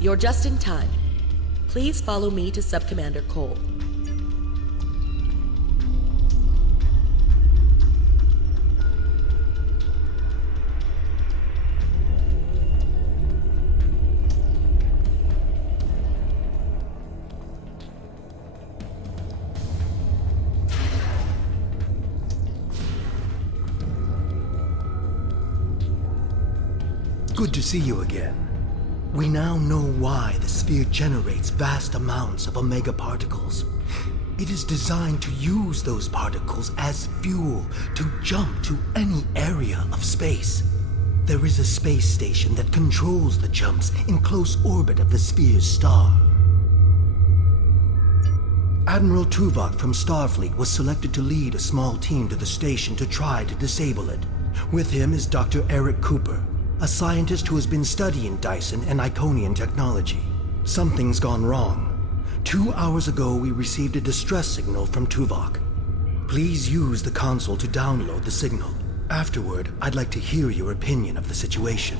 You're just in time. Please follow me to Subcommander Cole. Good to see you again. We now know why the sphere generates vast amounts of omega particles. It is designed to use those particles as fuel to jump to any area of space. There is a space station that controls the jumps in close orbit of the sphere's star. Admiral Tuvok from Starfleet was selected to lead a small team to the station to try to disable it. With him is Dr. Eric Cooper, a scientist who has been studying Dyson and Iconian technology. Something's gone wrong. 2 hours ago, we received a distress signal from Tuvok. Please use the console to download the signal. Afterward, I'd like to hear your opinion of the situation.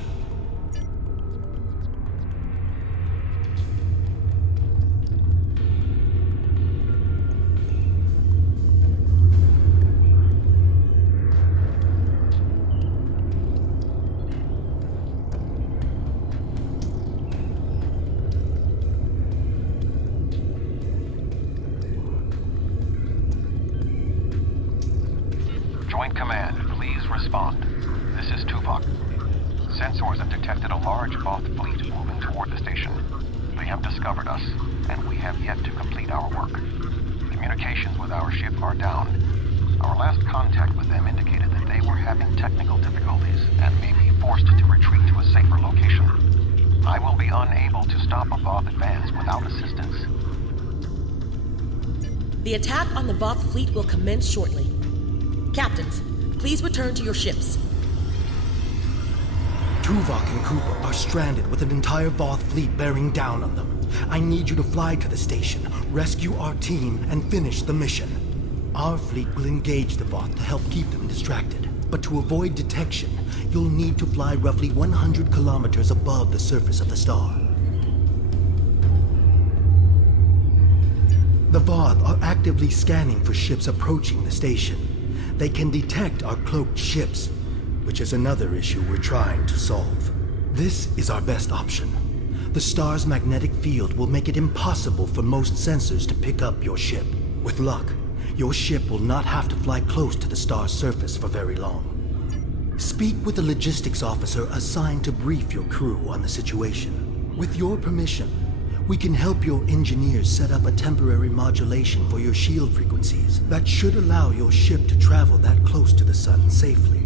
Joint Command, please respond. This is Tuvok. Sensors have detected a large Voth fleet moving toward the station. They have discovered us, and we have yet to complete our work. Communications with our ship are down. Our last contact with them indicated that they were having technical difficulties and may be forced to retreat to a safer location. I will be unable to stop a Voth advance without assistance. The attack on the Voth fleet will commence shortly. Captains, please return to your ships. Tuvok and Cooper are stranded with an entire Voth fleet bearing down on them. I need you to fly to the station, rescue our team, and finish the mission. Our fleet will engage the Voth to help keep them distracted. But to avoid detection, you'll need to fly roughly 100 kilometers above the surface of the star. The Voth are actively scanning for ships approaching the station. They can detect our cloaked ships, which is another issue we're trying to solve. This is our best option. The star's magnetic field will make it impossible for most sensors to pick up your ship. With luck, your ship will not have to fly close to the star's surface for very long. Speak with the logistics officer assigned to brief your crew on the situation. With your permission, we can help your engineers set up a temporary modulation for your shield frequencies that should allow your ship to travel that close to the sun safely.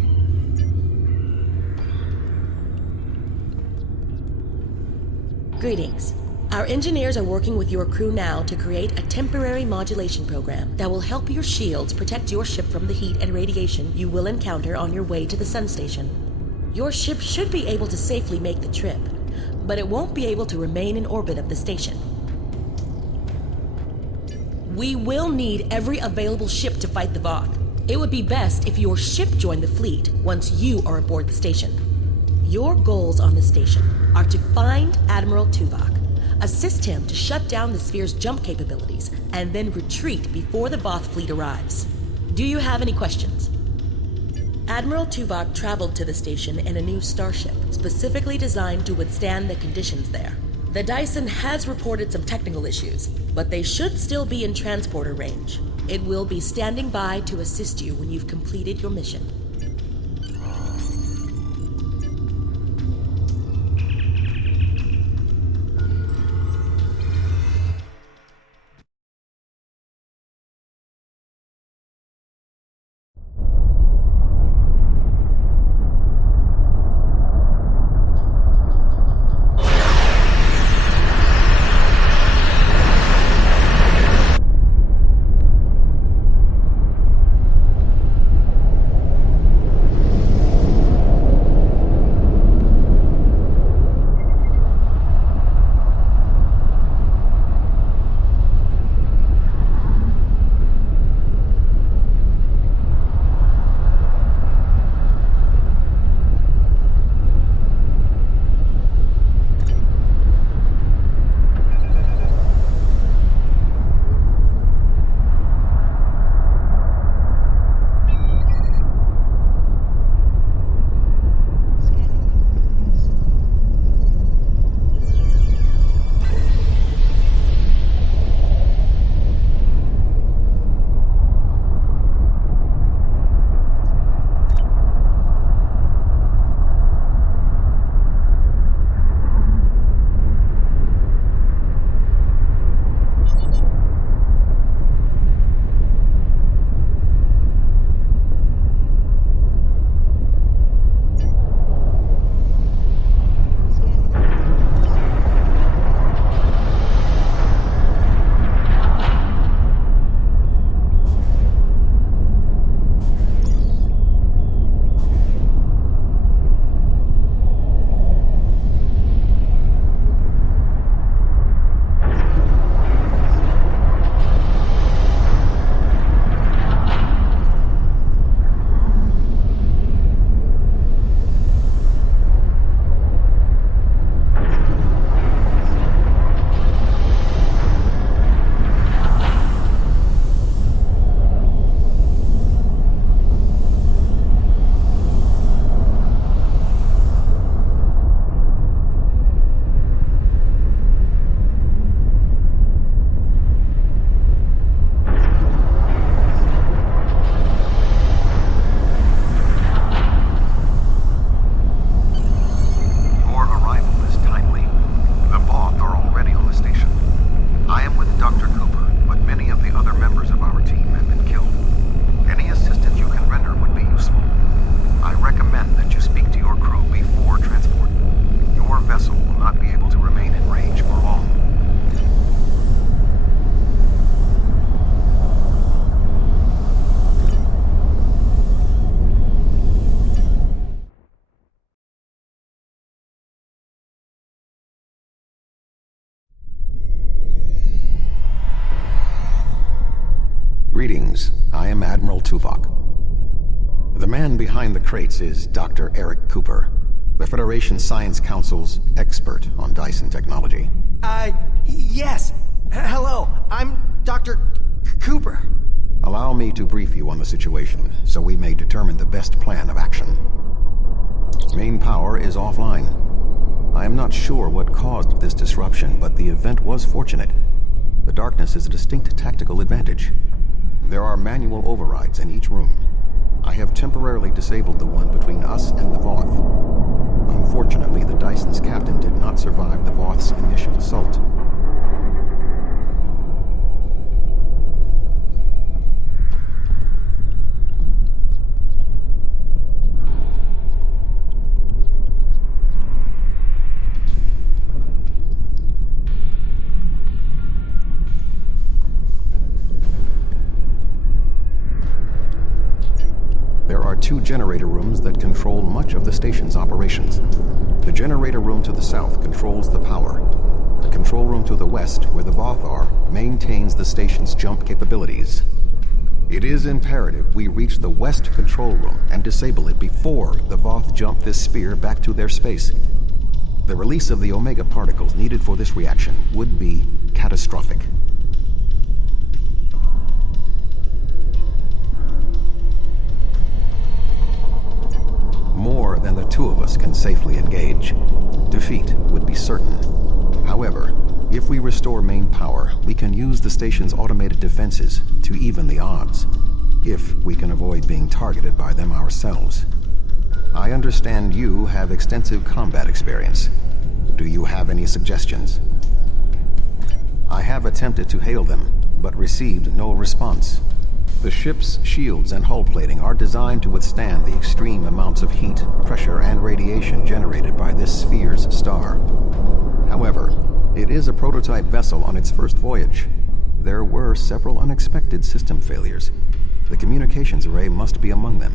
Greetings. Our engineers are working with your crew now to create a temporary modulation program that will help your shields protect your ship from the heat and radiation you will encounter on your way to the sun station. Your ship should be able to safely make the trip, but it won't be able to remain in orbit of the station. We will need every available ship to fight the Voth. It would be best if your ship joined the fleet once you are aboard the station. Your goals on the station are to find Admiral Tuvok, assist him to shut down the sphere's jump capabilities, and then retreat before the Voth fleet arrives. Do you have any questions? Admiral Tuvok traveled to the station in a new starship, specifically designed to withstand the conditions there. The Dyson has reported some technical issues, but they should still be in transporter range. It will be standing by to assist you when you've completed your mission. Admiral Tuvok. The man behind the crates is Dr. Eric Cooper, the Federation Science Council's expert on Dyson technology. Yes. Hello, I'm Dr. Cooper. Allow me to brief you on the situation, so we may determine the best plan of action. Main power is offline. I am not sure what caused this disruption, but the event was fortunate. The darkness is a distinct tactical advantage. There are manual overrides in each room. I have temporarily disabled the one between us and the Voth. Unfortunately, the Dyson's captain did not survive the Voth's initial assault. There are two generator rooms that control much of the station's operations. The generator room to the south controls the power. The control room to the west, where the Voth are, maintains the station's jump capabilities. It is imperative we reach the west control room and disable it before the Voth jump this sphere back to their space. The release of the Omega particles needed for this reaction would be catastrophic. More than the two of us can safely engage. Defeat would be certain. However, if we restore main power, we can use the station's automated defenses to even the odds, if we can avoid being targeted by them ourselves. I understand you have extensive combat experience. Do you have any suggestions? I have attempted to hail them, but received no response. The ship's shields and hull plating are designed to withstand the extreme amounts of heat, pressure, and radiation generated by this sphere's star. However, it is a prototype vessel on its first voyage. There were several unexpected system failures. The communications array must be among them.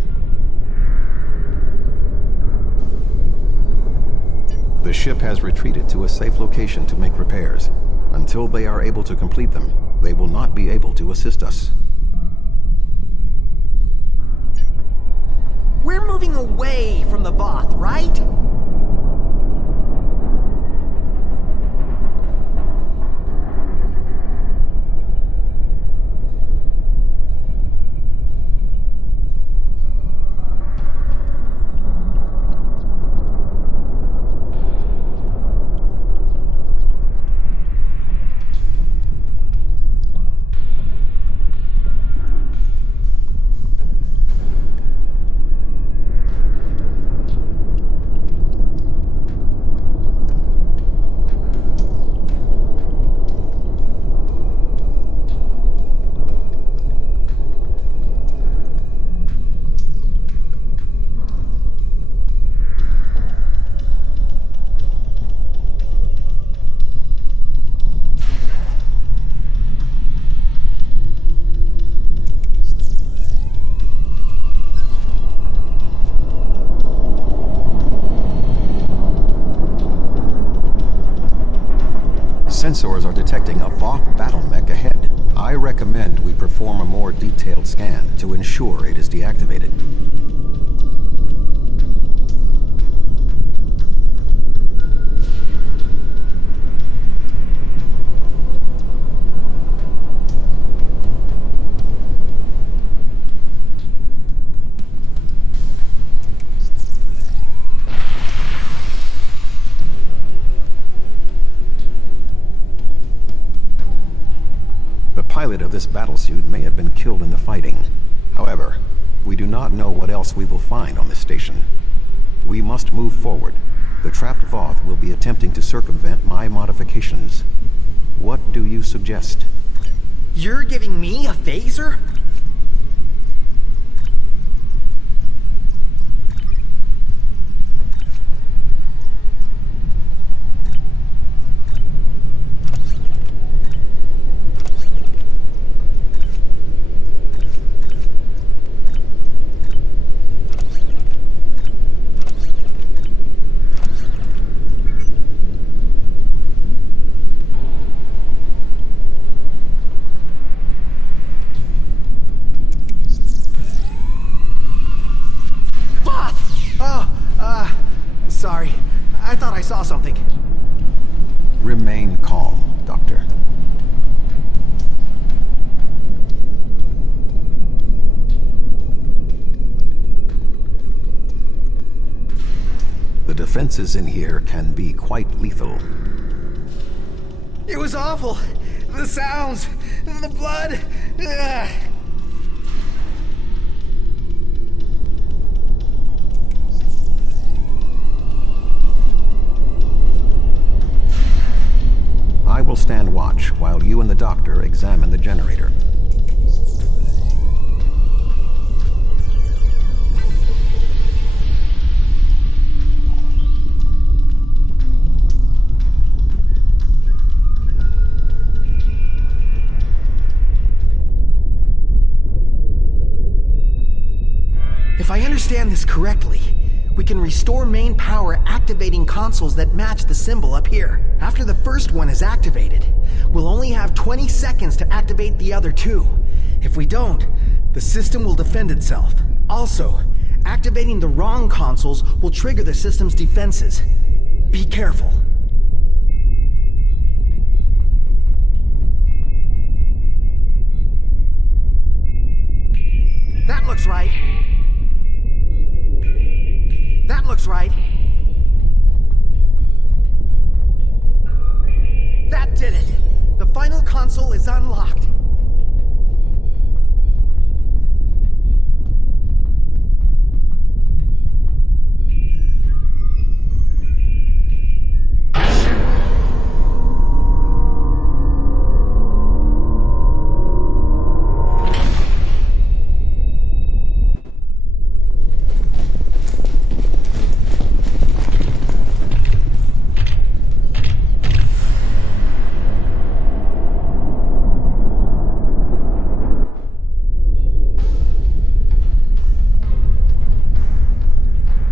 The ship has retreated to a safe location to make repairs. Until they are able to complete them, they will not be able to assist us. We're moving away from the Voth, right? Sensors are detecting a Voth battle mech ahead. I recommend we perform a more detailed scan to ensure it is deactivated. The pilot of this battlesuit may have been killed in the fighting. However, we do not know what else we will find on this station. We must move forward. The trapped Voth will be attempting to circumvent my modifications. What do you suggest? You're giving me a phaser? thought I saw something. Remain calm, Doctor. The defenses in here can be quite lethal. It was awful. The sounds, the blood. Ugh. I will stand watch while you and the doctor examine the generator. If I understand this correctly, we can restore main power activating consoles that match the symbol up here. After the first one is activated, we'll only have 20 seconds to activate the other two. If we don't, the system will defend itself. Also, activating the wrong consoles will trigger the system's defenses. Be careful. That looks right. That looks right. That did it. The final console is unlocked.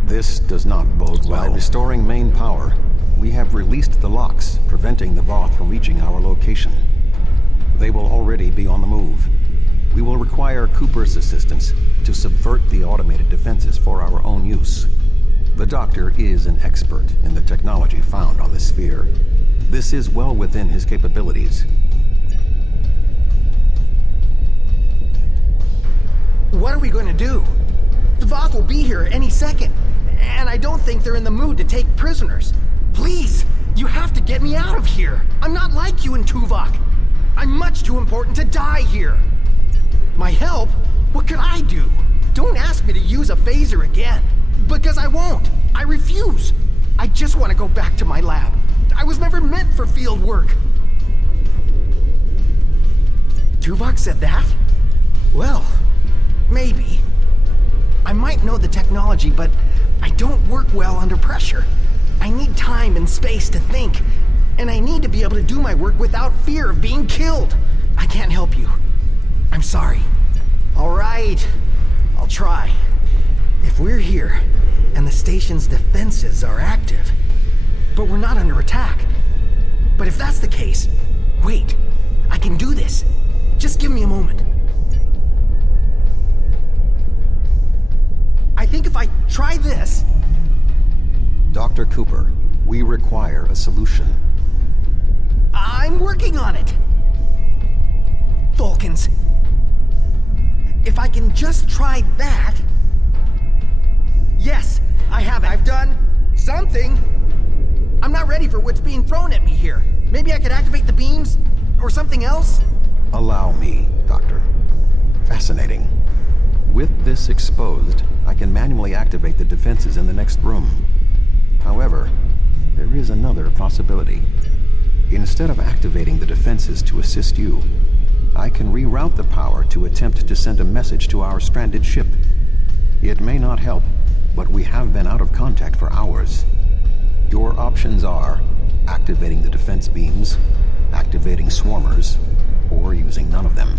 This does not bode well. By restoring main power, we have released the locks, preventing the Voth from reaching our location. They will already be on the move. We will require Cooper's assistance to subvert the automated defenses for our own use. The Doctor is an expert in the technology found on the sphere. This is well within his capabilities. What are we going to do? The Voth will be here any second, and I don't think they're in the mood to take prisoners. Please, you have to get me out of here. I'm not like you and Tuvok. I'm much too important to die here. My help? What could I do? Don't ask me to use a phaser again, because I won't. I refuse. I just want to go back to my lab. I was never meant for field work. Tuvok said that? Well, maybe. I might know the technology, but I don't work well under pressure. I need time and space to think, and I need to be able to do my work without fear of being killed. I can't help you. I'm sorry. All right, I'll try. If we're here, and the station's defenses are active, but we're not under attack. But if that's the case, wait, I can do this. Just give me a moment. I think if I try this... Dr. Cooper, we require a solution. I'm working on it. Vulcans. If I can just try that... Yes, I have it. I've done something. I'm not ready for what's being thrown at me here. Maybe I could activate the beams or something else? Allow me, Doctor. Fascinating. With this exposed, I can manually activate the defenses in the next room. However, there is another possibility. Instead of activating the defenses to assist you, I can reroute the power to attempt to send a message to our stranded ship. It may not help, but we have been out of contact for hours. Your options are activating the defense beams, activating swarmers, or using none of them.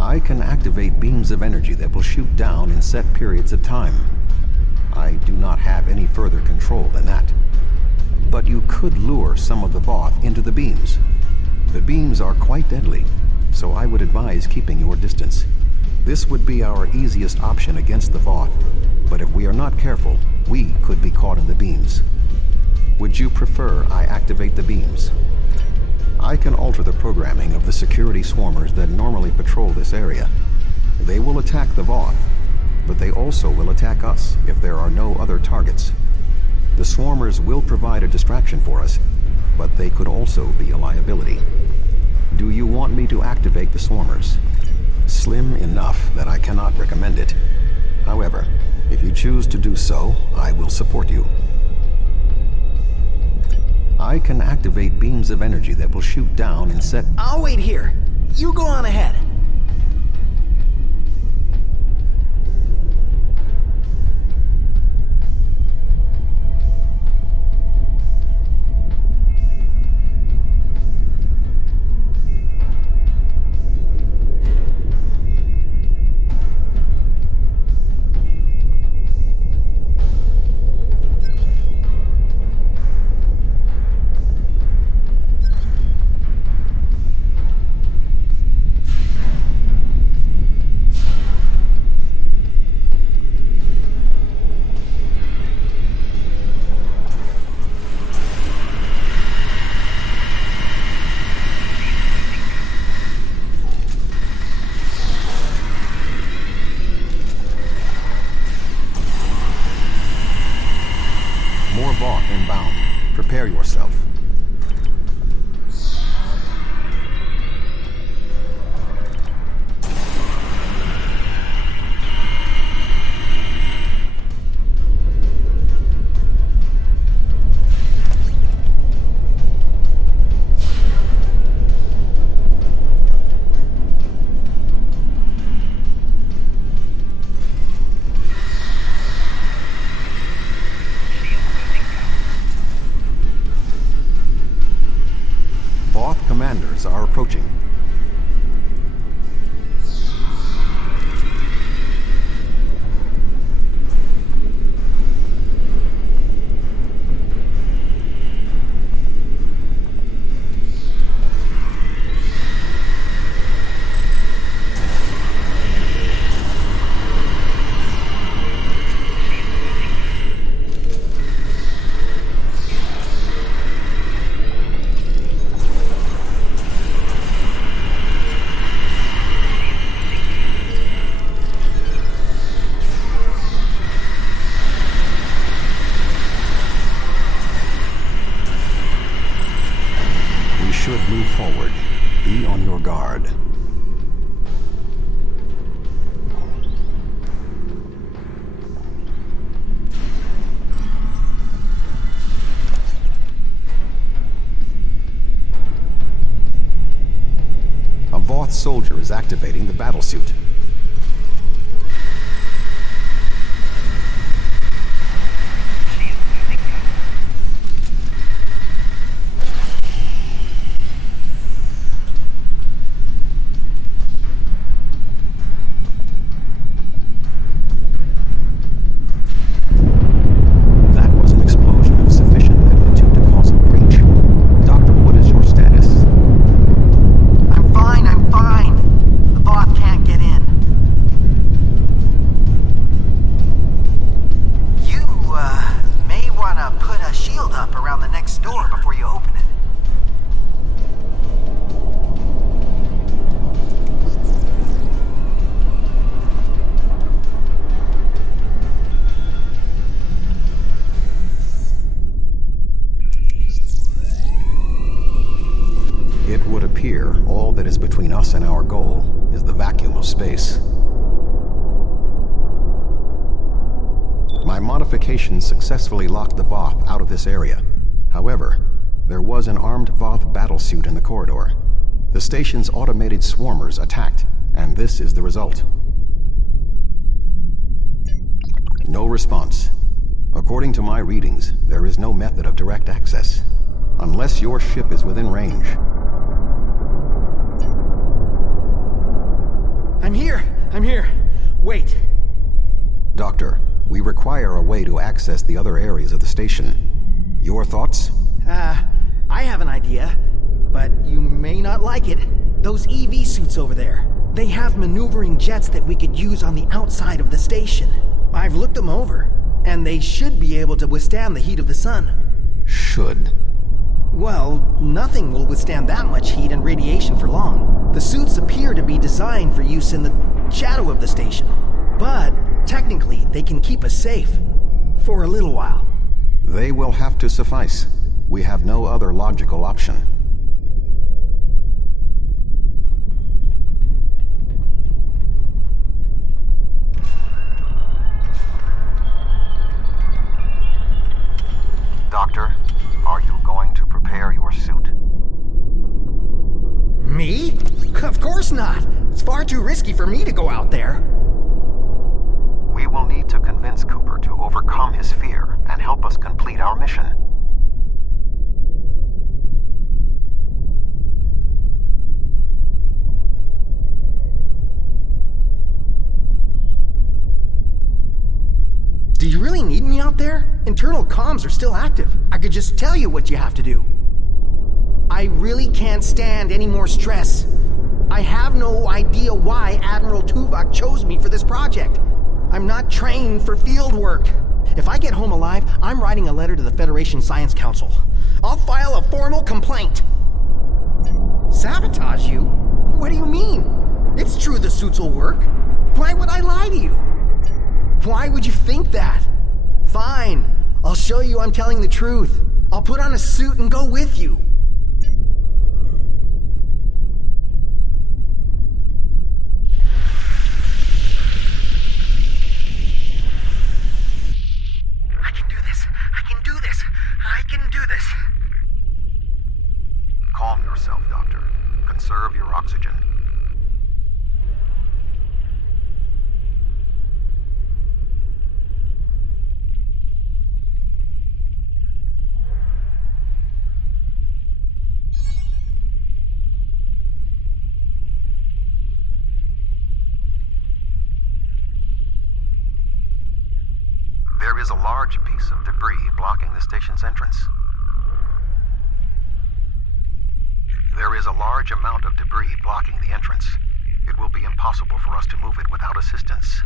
I can activate beams of energy that will shoot down in set periods of time. I do not have any further control than that. But you could lure some of the Voth into the beams. The beams are quite deadly, so I would advise keeping your distance. This would be our easiest option against the Voth, but if we are not careful, we could be caught in the beams. Would you prefer I activate the beams? I can alter the programming of the security swarmers that normally patrol this area. They will attack the Voth, but they also will attack us if there are no other targets. The swarmers will provide a distraction for us, but they could also be a liability. Do you want me to activate the swarmers? Slim enough that I cannot recommend it. However, if you choose to do so, I will support you. I can activate beams of energy that will shoot down and set... I'll wait here. You go on ahead. Prepare yourself. Commanders are approaching. Move forward. Be on your guard. A Voth soldier is activating the battlesuit. All that is between us and our goal is the vacuum of space. My modifications successfully locked the Voth out of this area. However, there was an armed Voth battlesuit in the corridor. The station's automated swarmers attacked, and this is the result. No response. According to my readings, there is no method of direct access, unless your ship is within range. I'm here. Wait. Doctor, we require a way to access the other areas of the station. Your thoughts? I have an idea, but you may not like it. Those EV suits over there, they have maneuvering jets that we could use on the outside of the station. I've looked them over, and they should be able to withstand the heat of the sun. Should should. Well, nothing will withstand that much heat and radiation for long. The suits appear to be designed for use in the shadow of the station. But, technically, they can keep us safe. For a little while. They will have to suffice. We have no other logical option. Doctor, are you going to prepare your suit? Me? Of course not. It's far too risky for me to go out there. We will need to convince Cooper to overcome his fear and help us complete our mission. Do you really need me out there? Internal comms are still active. I could just tell you what you have to do. I really can't stand any more stress. I have no idea why Admiral Tuvok chose me for this project. I'm not trained for field work. If I get home alive, I'm writing a letter to the Federation Science Council. I'll file a formal complaint. Sabotage you? What do you mean? It's true the suits will work. Why would I lie to you? Why would you think that? Fine. I'll show you I'm telling the truth. I'll put on a suit and go with you. I can do this. I can do this. I can do this. Calm yourself, Doctor. Conserve your oxygen. There is a large piece of debris blocking the station's entrance. There is a large amount of debris blocking the entrance. It will be impossible for us to move it without assistance.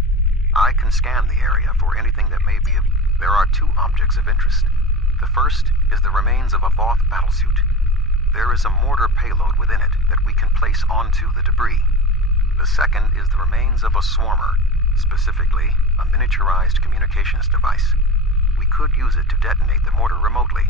I can scan the area for anything that may be of... There are two objects of interest. The first is the remains of a Voth battlesuit. There is a mortar payload within it that we can place onto the debris. The second is the remains of a swarmer, specifically a miniaturized communications device. We could use it to detonate the mortar remotely.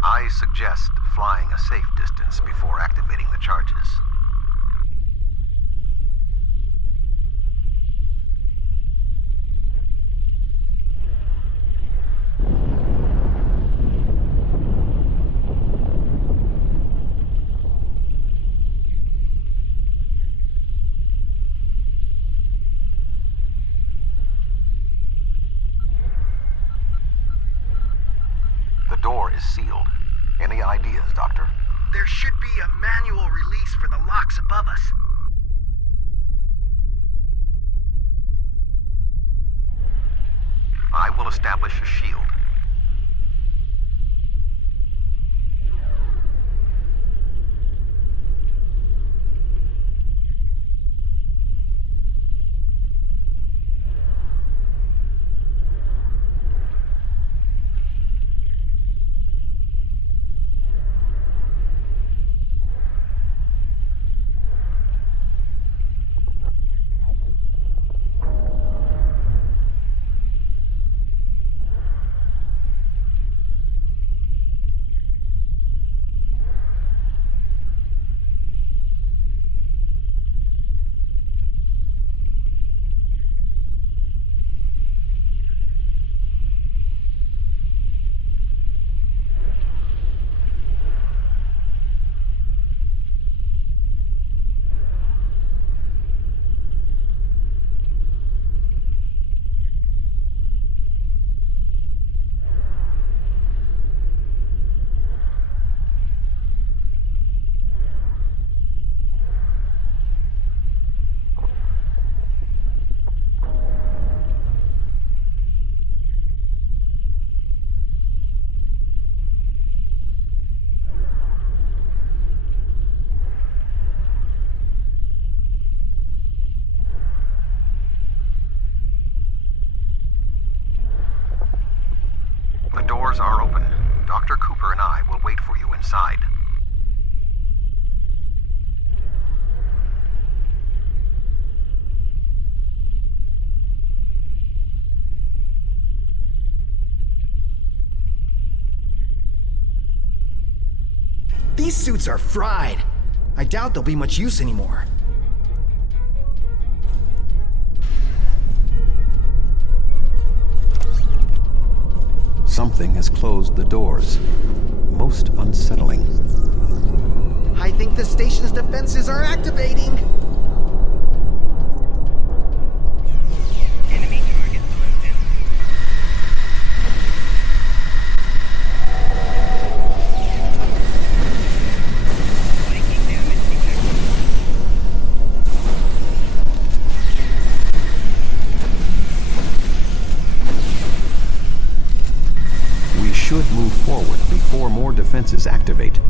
I suggest flying a safe distance before activating the charges. The door is sealed. Any ideas, Doctor? There should be a manual release for the locks above us. I will establish a shield. These suits are fried. I doubt they'll be much use anymore. Something has closed the doors. Most unsettling. I think the station's defenses are activating. Enemy target selected. Viking damage detected. We should move forward before more defenses activate.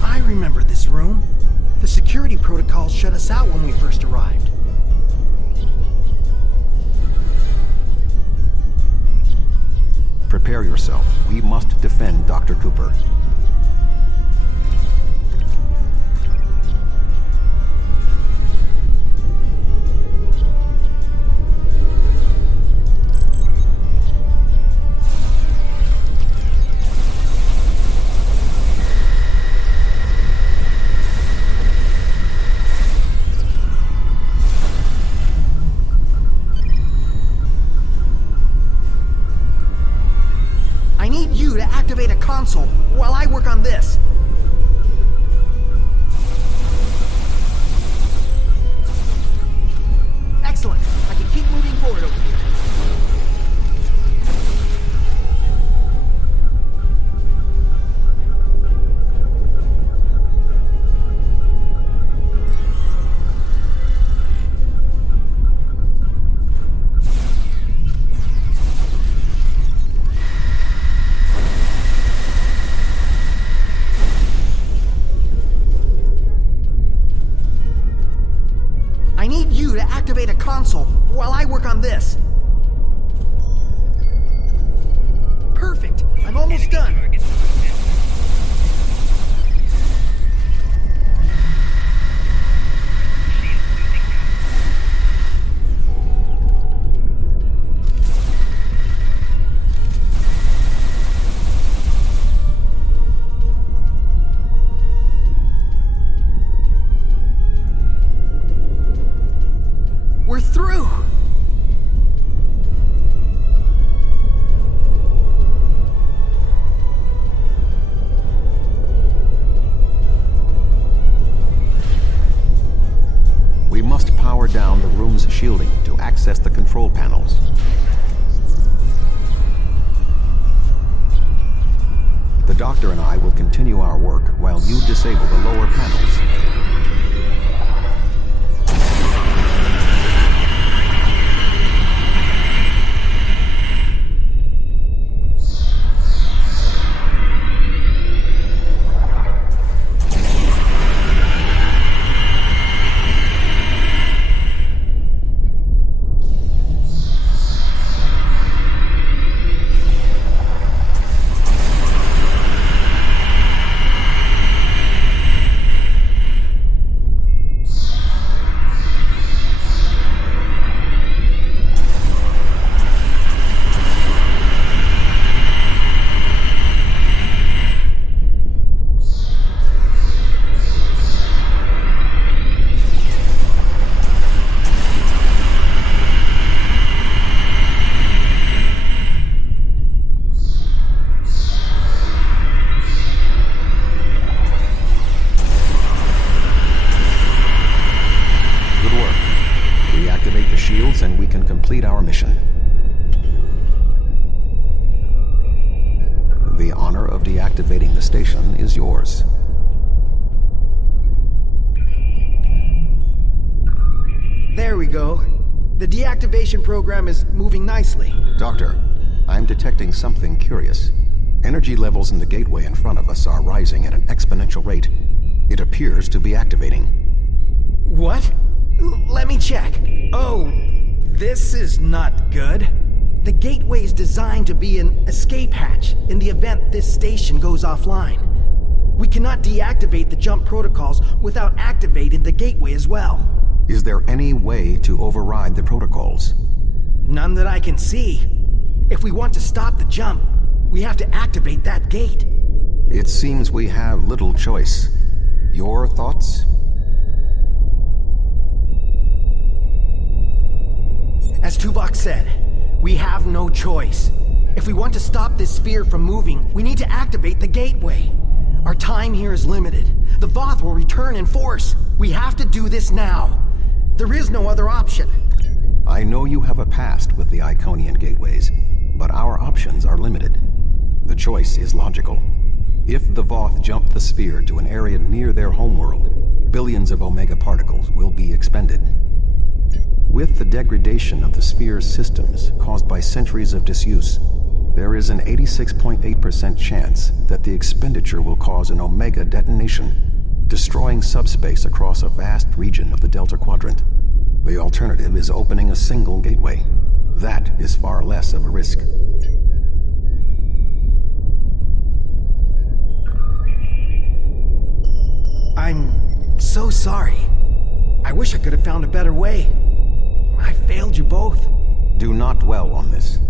I remember this room. The security protocols shut us out when we first arrived. Prepare yourself. We must defend Dr. Cooper. I need you to activate a console while I work on this. Excellent. I can keep moving forward over here. I need you to activate a console while I work on this. Perfect. I'm almost done. Target selected. Shield losing power. We're through. We must power down the room's shielding to access the control panels. The doctor and I will continue our work while you disable the lower panels. And we can complete our mission. The honor of deactivating the station is yours. There we go. The deactivation program is moving nicely. Doctor, I'm detecting something curious. Energy levels in the gateway in front of us are rising at an exponential rate. It appears to be activating. What? Let me check. Oh, this is not good. The gateway is designed to be an escape hatch in the event this station goes offline. We cannot deactivate the jump protocols without activating the gateway as well. Is there any way to override the protocols? None that I can see. If we want to stop the jump, we have to activate that gate. It seems we have little choice. Your thoughts? As Tuvok said, we have no choice. If we want to stop this sphere from moving, we need to activate the gateway. Our time here is limited. The Voth will return in force. We have to do this now. There is no other option. I know you have a past with the Iconian gateways, but our options are limited. The choice is logical. If the Voth jump the sphere to an area near their homeworld, billions of Omega particles will be expended. With the degradation of the sphere's systems caused by centuries of disuse, there is an 86.8% chance that the expenditure will cause an Omega detonation, destroying subspace across a vast region of the Delta Quadrant. The alternative is opening a single gateway. That is far less of a risk. I'm so sorry. I wish I could have found a better way. I failed you both. Do not dwell on this.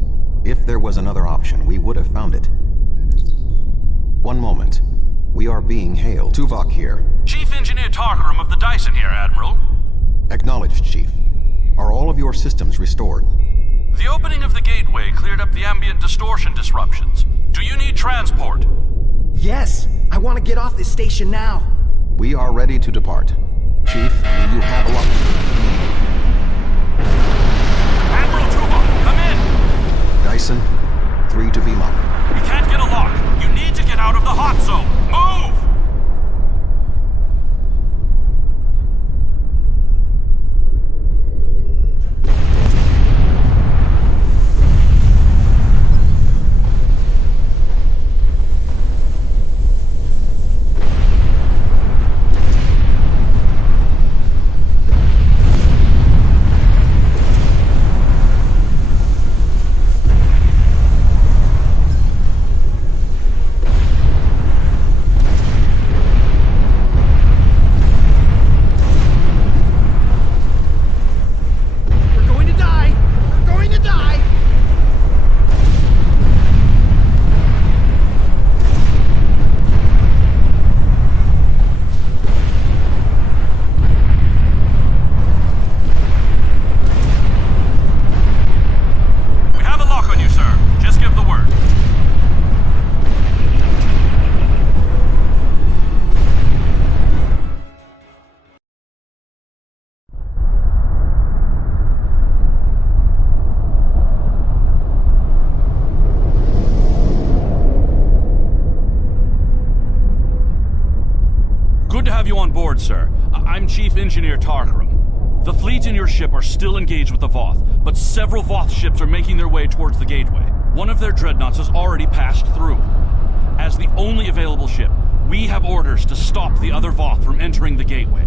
If there was another option, we would have found it. One moment. We are being hailed. Tuvok here. Chief Engineer Tarkram of the Dyson here, Admiral. Acknowledged, Chief. Are all of your systems restored? The opening of the gateway cleared up the ambient distortion disruptions. Do you need transport? Yes, I want to get off this station now. We are ready to depart. Chief, do you have a lock? Admiral Tuvok, come in! Dyson, 3 to beam up. We can't get a lock. You need to get out of the hot zone. Move! Sir, I'm Chief Engineer Tarkram. The fleet and your ship are still engaged with the Voth, but several Voth ships are making their way towards the gateway. One of their dreadnoughts has already passed through. As the only available ship, we have orders to stop the other Voth from entering the gateway.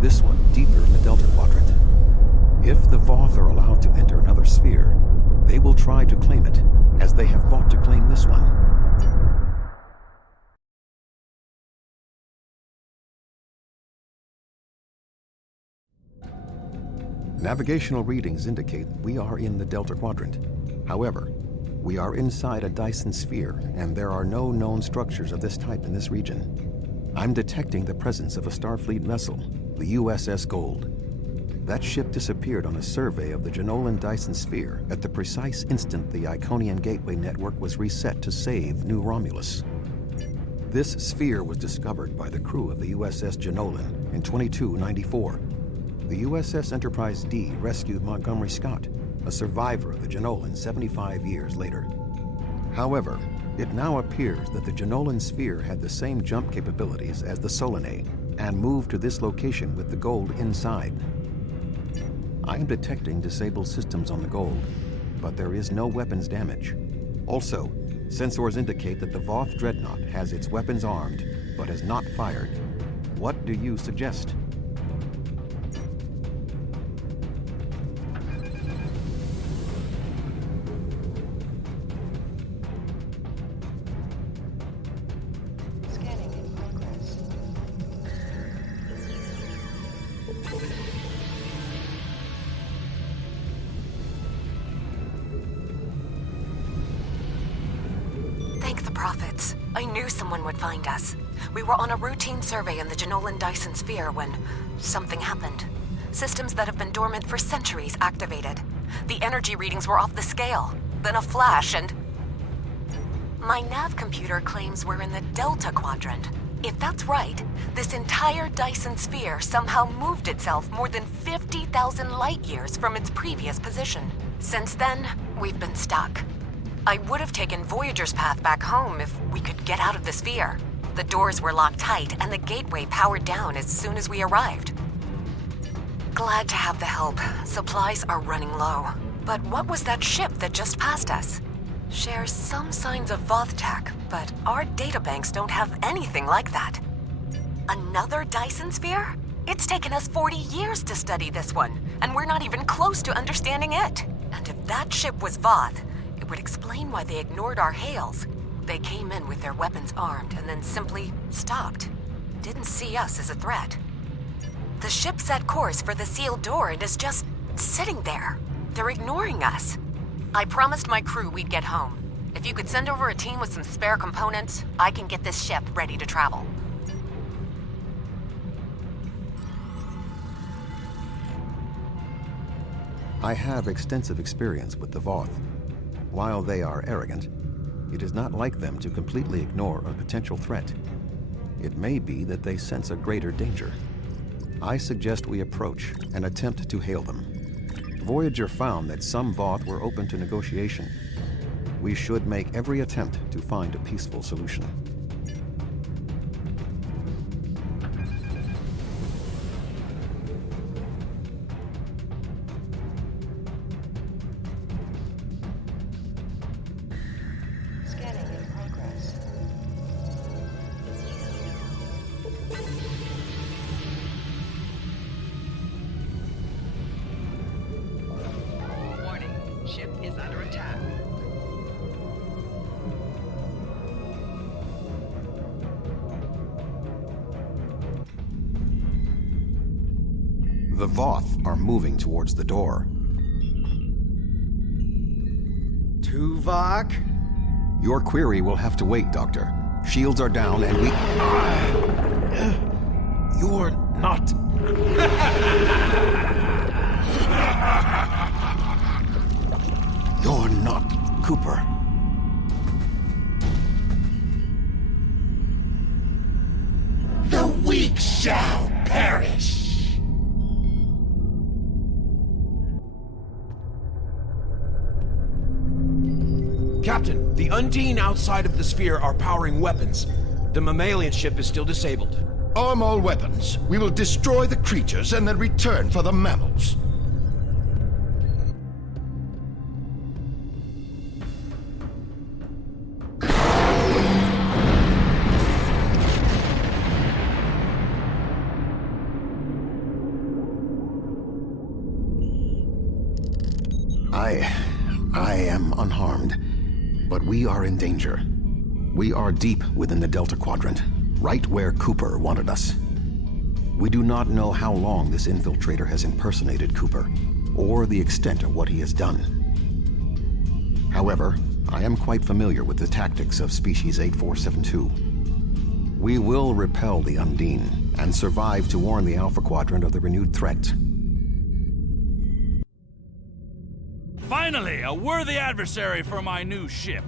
this one deeper in the Delta Quadrant. If the Voth are allowed to enter another sphere, they will try to claim it, as they have fought to claim this one. Navigational readings indicate we are in the Delta Quadrant. However, we are inside a Dyson Sphere, and there are no known structures of this type in this region. I'm detecting the presence of a Starfleet vessel, the USS Gold. That ship disappeared on a survey of the Jenolan Dyson Sphere at the precise instant the Iconian Gateway network was reset to save New Romulus. This sphere was discovered by the crew of the USS Jenolan in 2294. The USS Enterprise D rescued Montgomery Scott, a survivor of the Jenolan 75 years later. However, it now appears that the Jenolan Sphere had the same jump capabilities as the Solanae and moved to this location with the Gold inside. I am detecting disabled systems on the Gold, but there is no weapons damage. Also, sensors indicate that the Voth Dreadnought has its weapons armed, but has not fired. What do you suggest? Scanning in progress. Thank the prophets. I knew someone would find us. We were on a routine survey in the Jenolan Dyson Sphere when something happened. Systems that have been dormant for centuries activated. The energy readings were off the scale. Then a flash and... My nav computer claims we're in the Delta Quadrant. If that's right, this entire Dyson Sphere somehow moved itself more than 50,000 light years from its previous position. Since then, we've been stuck. I would have taken Voyager's path back home if we could get out of the sphere. The doors were locked tight and the gateway powered down as soon as we arrived. Glad to have the help. Supplies are running low. But what was that ship that just passed us? Shares some signs of Voth tech, but our databanks don't have anything like that. Another Dyson Sphere? It's taken us 40 years to study this one, and we're not even close to understanding it. And if that ship was Voth, it would explain why they ignored our hails. They came in with their weapons armed and then simply stopped. Didn't see us as a threat. The ship set course for the sealed door and is just sitting there. They're ignoring us. I promised my crew we'd get home. If you could send over a team with some spare components, I can get this ship ready to travel. I have extensive experience with the Voth. While they are arrogant, it is not like them to completely ignore a potential threat. It may be that they sense a greater danger. I suggest we approach and attempt to hail them. Voyager found that some Voth were open to negotiation. We should make every attempt to find a peaceful solution. Scanning in progress. Warning, ship is under attack. The Voth are moving towards the door. Tuvok? Your query will have to wait, Doctor. Shields are down and we... You're not... You're not Cooper. The weak shall perish. Captain, the Undine outside of the sphere are powering weapons. The mammalian ship is still disabled. Arm all weapons. We will destroy the creatures and then return for the mammals. I am unharmed, but we are in danger. We are deep within the Delta Quadrant, right where Cooper wanted us. We do not know how long this infiltrator has impersonated Cooper, or the extent of what he has done. However, I am quite familiar with the tactics of Species 8472. We will repel the Undine, and survive to warn the Alpha Quadrant of the renewed threat. Finally, a worthy adversary for my new ship.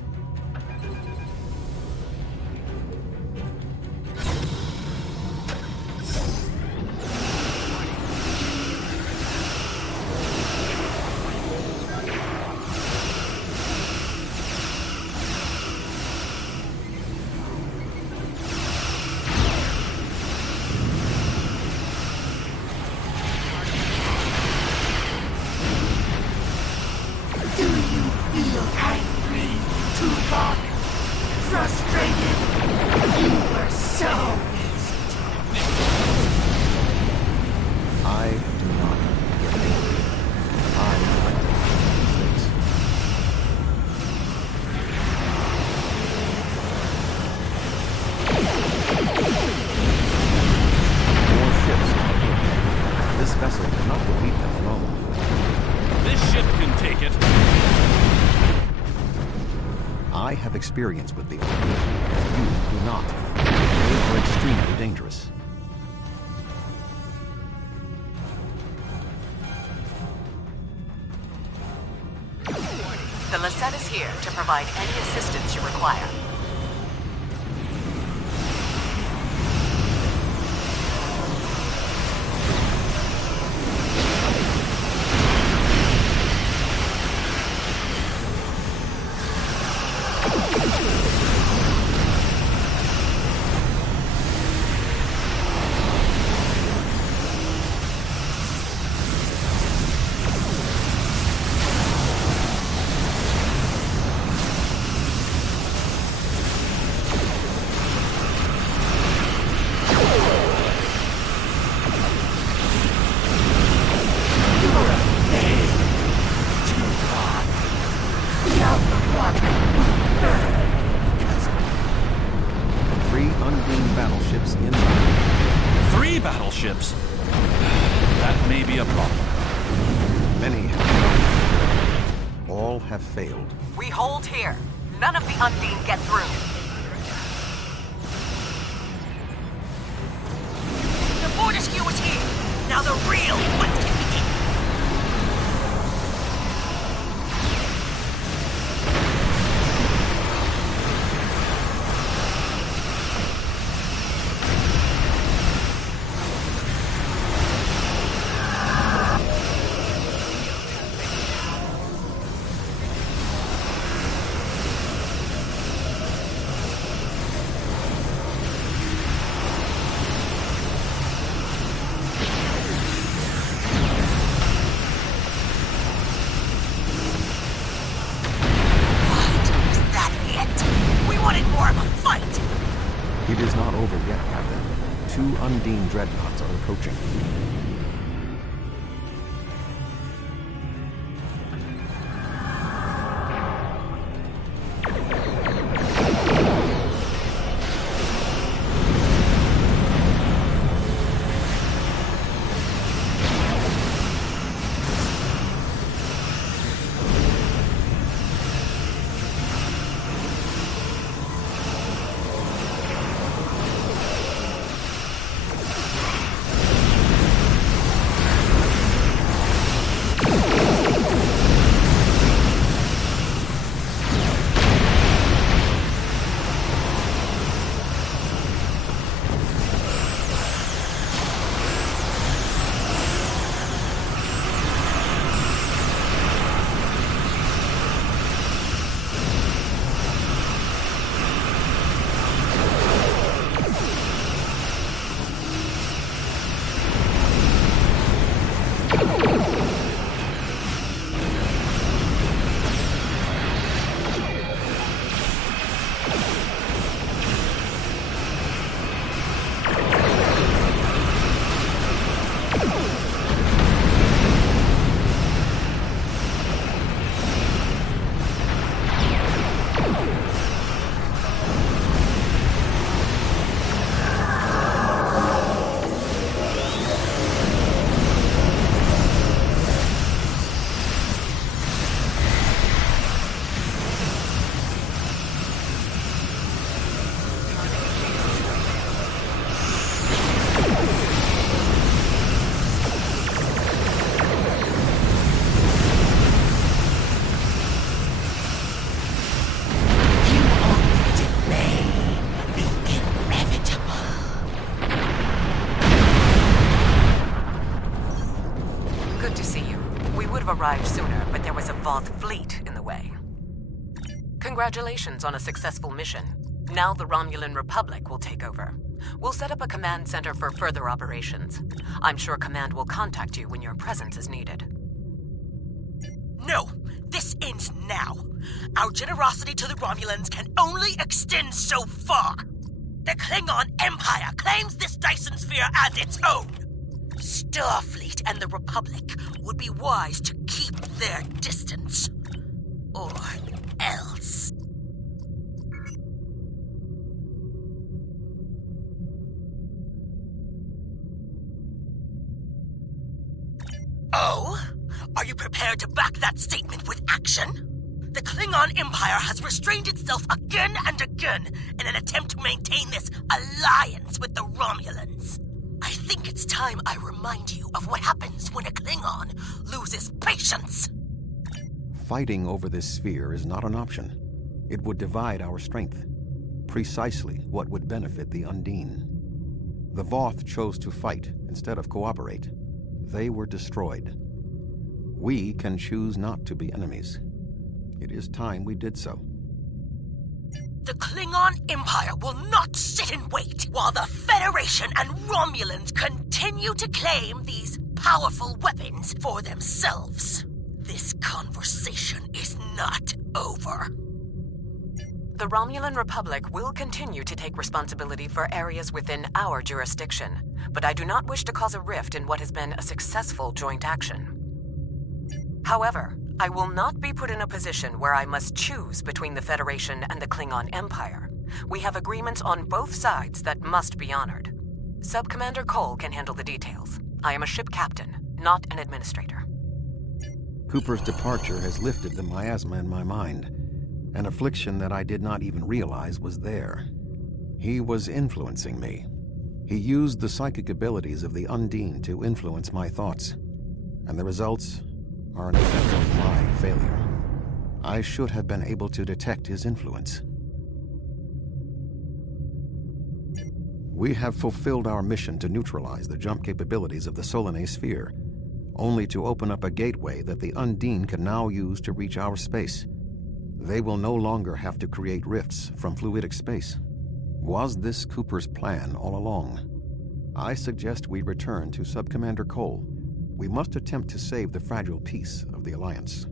I have experience with the Undine. You do not. They are extremely dangerous. The Lisette is here to provide any assistance you require. Battleships. That may be a problem. Many have failed. All have failed. We hold here. None of the Undine get through. The Fortescue is here. Now the real fight can begin. It is not over yet, Captain. 2 Undine dreadnoughts are approaching. arrived sooner, but there was a Voth fleet in the way. Congratulations on a successful mission. Now the Romulan Republic will take over. We'll set up a command center for further operations. I'm sure Command will contact you when your presence is needed. No! This ends now! Our generosity to the Romulans can only extend so far! The Klingon Empire claims this Dyson Sphere as its own! Starfleet and the Republic would be wise to keep their distance. Or else. Oh? Are you prepared to back that statement with action? The Klingon Empire has restrained itself again and again in an attempt to maintain this alliance with the Romulans. I think it's time I remind you of what happens when a Klingon loses patience. Fighting over this sphere is not an option. It would divide our strength. Precisely what would benefit the Undine. The Voth chose to fight instead of cooperate. They were destroyed. We can choose not to be enemies. It is time we did so. The Klingon Empire will not sit and wait while the Federation and Romulans continue to claim these powerful weapons for themselves. This conversation is not over. The Romulan Republic will continue to take responsibility for areas within our jurisdiction, but I do not wish to cause a rift in what has been a successful joint action. However, I will not be put in a position where I must choose between the Federation and the Klingon Empire. We have agreements on both sides that must be honored. Sub-Commander Cole can handle the details. I am a ship captain, not an administrator. Cooper's departure has lifted the miasma in my mind, an affliction that I did not even realize was there. He was influencing me. He used the psychic abilities of the Undine to influence my thoughts, and the results are an effect of my failure. I should have been able to detect his influence. We have fulfilled our mission to neutralize the jump capabilities of the Solanae Sphere, only to open up a gateway that the Undine can now use to reach our space. They will no longer have to create rifts from fluidic space. Was this Cooper's plan all along? I suggest we return to Sub-Commander Cole. We must attempt to save the fragile peace of the Alliance.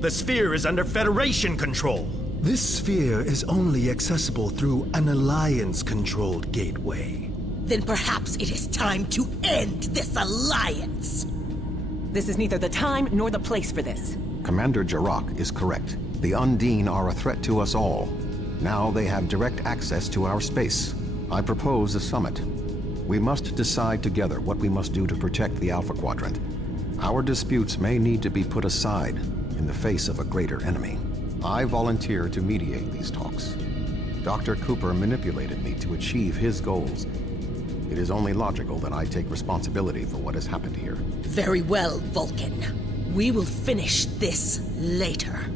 The sphere is under Federation control. This sphere is only accessible through an Alliance-controlled gateway. Then perhaps it is time to end this alliance. This is neither the time nor the place for this. Commander Jarrah is correct. The Undine are a threat to us all. Now they have direct access to our space. I propose a summit. We must decide together what we must do to protect the Alpha Quadrant. Our disputes may need to be put aside in the face of a greater enemy. I volunteer to mediate these talks. Dr. Cooper manipulated me to achieve his goals. It is only logical that I take responsibility for what has happened here. Very well, Vulcan. We will finish this later.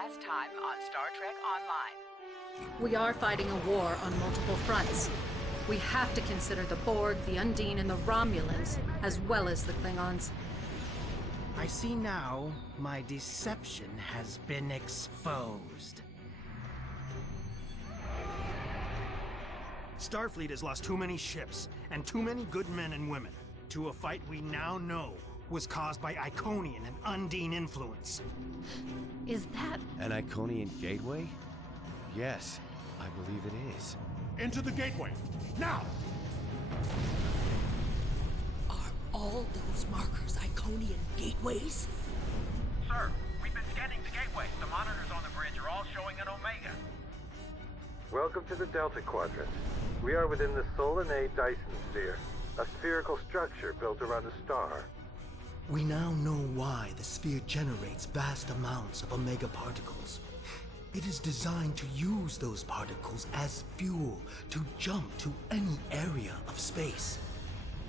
Last time on Star Trek Online. We are fighting a war on multiple fronts. We have to consider the Borg, the Undine, and the Romulans, as well as the Klingons. I see now my deception has been exposed. Starfleet has lost too many ships, and too many good men and women, to a fight we now know was caused by Iconian and Undine influence. Is that... An Iconian gateway? Yes, I believe it is. Into the gateway, now! Are all those markers Iconian gateways? Sir, we've been scanning the gateway. The monitors on the bridge are all showing an Omega. Welcome to the Delta Quadrant. We are within the Solanae Dyson Sphere, a spherical structure built around a star. We now know why the sphere generates vast amounts of Omega particles. It is designed to use those particles as fuel to jump to any area of space.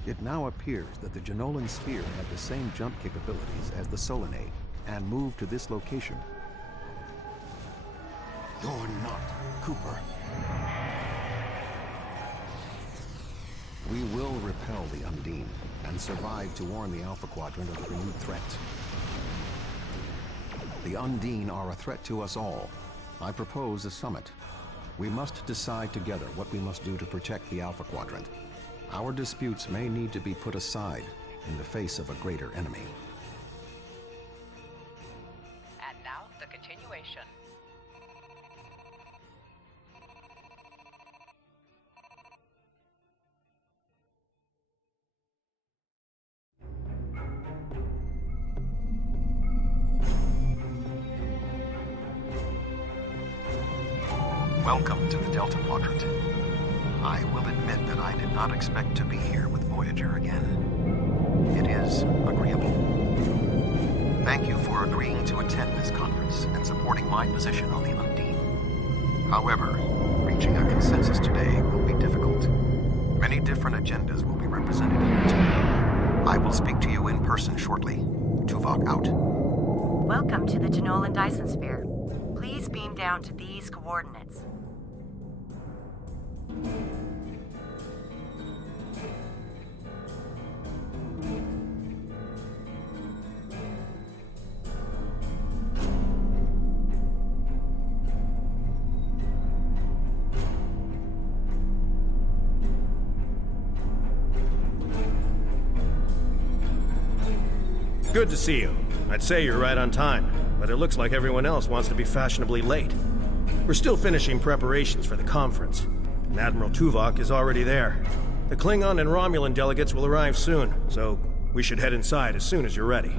It now appears that the Jenolan Sphere had the same jump capabilities as the Solanae, and moved to this location. You're not Cooper. We will repel the Undine, and survive to warn the Alpha Quadrant of the renewed threat. The Undine are a threat to us all. I propose a summit. We must decide together what we must do to protect the Alpha Quadrant. Our disputes may need to be put aside in the face of a greater enemy. And now, the continuation. Welcome to the Delta Quadrant. I will admit that I did not expect to be here with Voyager again. It is agreeable. Thank you for agreeing to attend this conference and supporting my position on the Undine. However, reaching a consensus today will be difficult. Many different agendas will be represented here today. I will speak to you in person shortly. Tuvok out. Welcome to the Jenolan Dyson Sphere. Please beam down to these coordinates. Good to see you. I'd say you're right on time, but it looks like everyone else wants to be fashionably late. We're still finishing preparations for the conference, and Admiral Tuvok is already there. The Klingon and Romulan delegates will arrive soon, so we should head inside as soon as you're ready.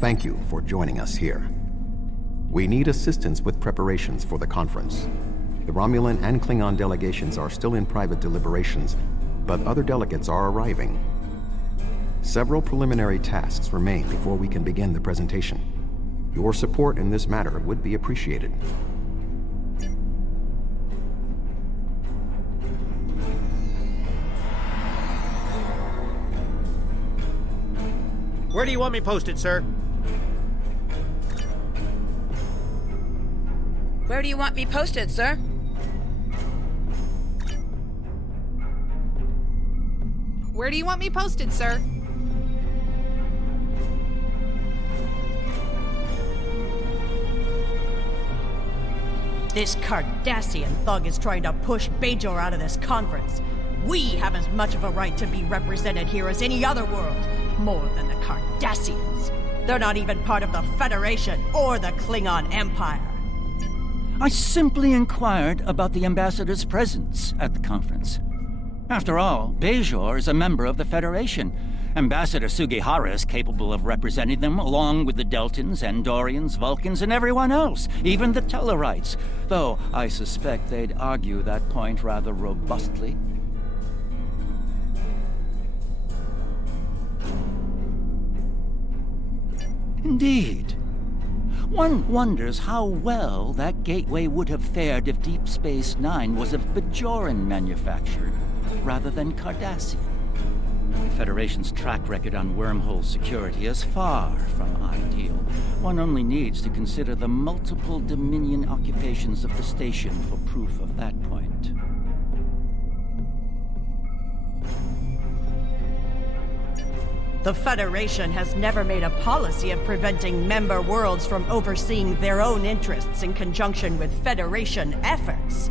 Thank you for joining us here. We need assistance with preparations for the conference. The Romulan and Klingon delegations are still in private deliberations, but other delegates are arriving. Several preliminary tasks remain before we can begin the presentation. Your support in this matter would be appreciated. Where do you want me posted, sir? Where do you want me posted, sir? Where do you want me posted, sir? This Cardassian thug is trying to push Bajor out of this conference. We have as much of a right to be represented here as any other world, more than the Cardassians. They're not even part of the Federation or the Klingon Empire. I simply inquired about the ambassador's presence at the conference. After all, Bajor is a member of the Federation, Ambassador Sugihara is capable of representing them, along with the Deltans, Andorians, Vulcans, and everyone else, even the Tellarites. Though I suspect they'd argue that point rather robustly. Indeed. One wonders how well that gateway would have fared if Deep Space Nine was of Bajoran manufacture, rather than Cardassian. The Federation's track record on wormhole security is far from ideal. One only needs to consider the multiple Dominion occupations of the station for proof of that point. The Federation has never made a policy of preventing member worlds from overseeing their own interests in conjunction with Federation efforts.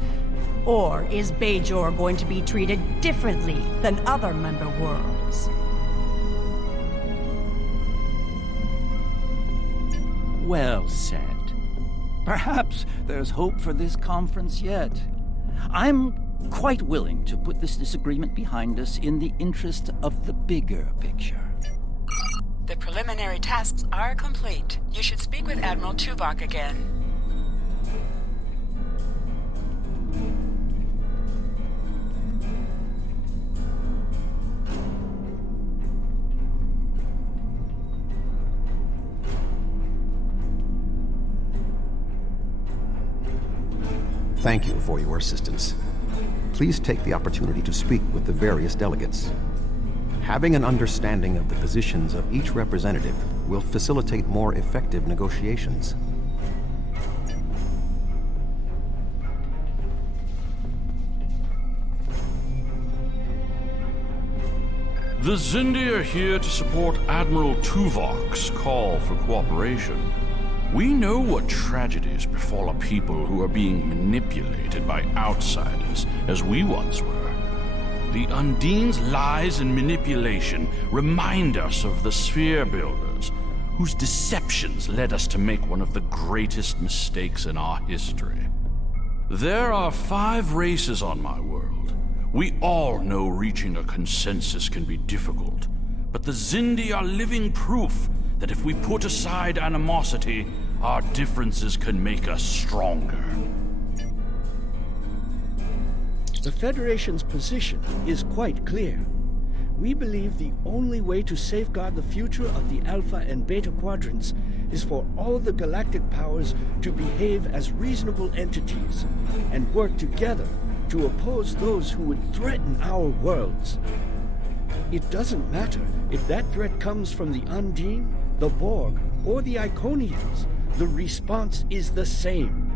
Or is Bajor going to be treated differently than other member worlds? Well said. Perhaps there's hope for this conference yet. I'm quite willing to put this disagreement behind us in the interest of the bigger picture. The preliminary tasks are complete. You should speak with Admiral Tuvok again. Thank you for your assistance. Please take the opportunity to speak with the various delegates. Having an understanding of the positions of each representative will facilitate more effective negotiations. The Xindi are here to support Admiral Tuvok's call for cooperation. We know what tragedies befall a people who are being manipulated by outsiders, as we once were. The Undine's lies and manipulation remind us of the Sphere Builders, whose deceptions led us to make one of the greatest mistakes in our history. There are 5 races on my world. We all know reaching a consensus can be difficult, but the Xindi are living proof that if we put aside animosity, our differences can make us stronger. The Federation's position is quite clear. We believe the only way to safeguard the future of the Alpha and Beta Quadrants is for all the galactic powers to behave as reasonable entities and work together to oppose those who would threaten our worlds. It doesn't matter if that threat comes from the Undine, the Borg, or the Iconians. The response is the same.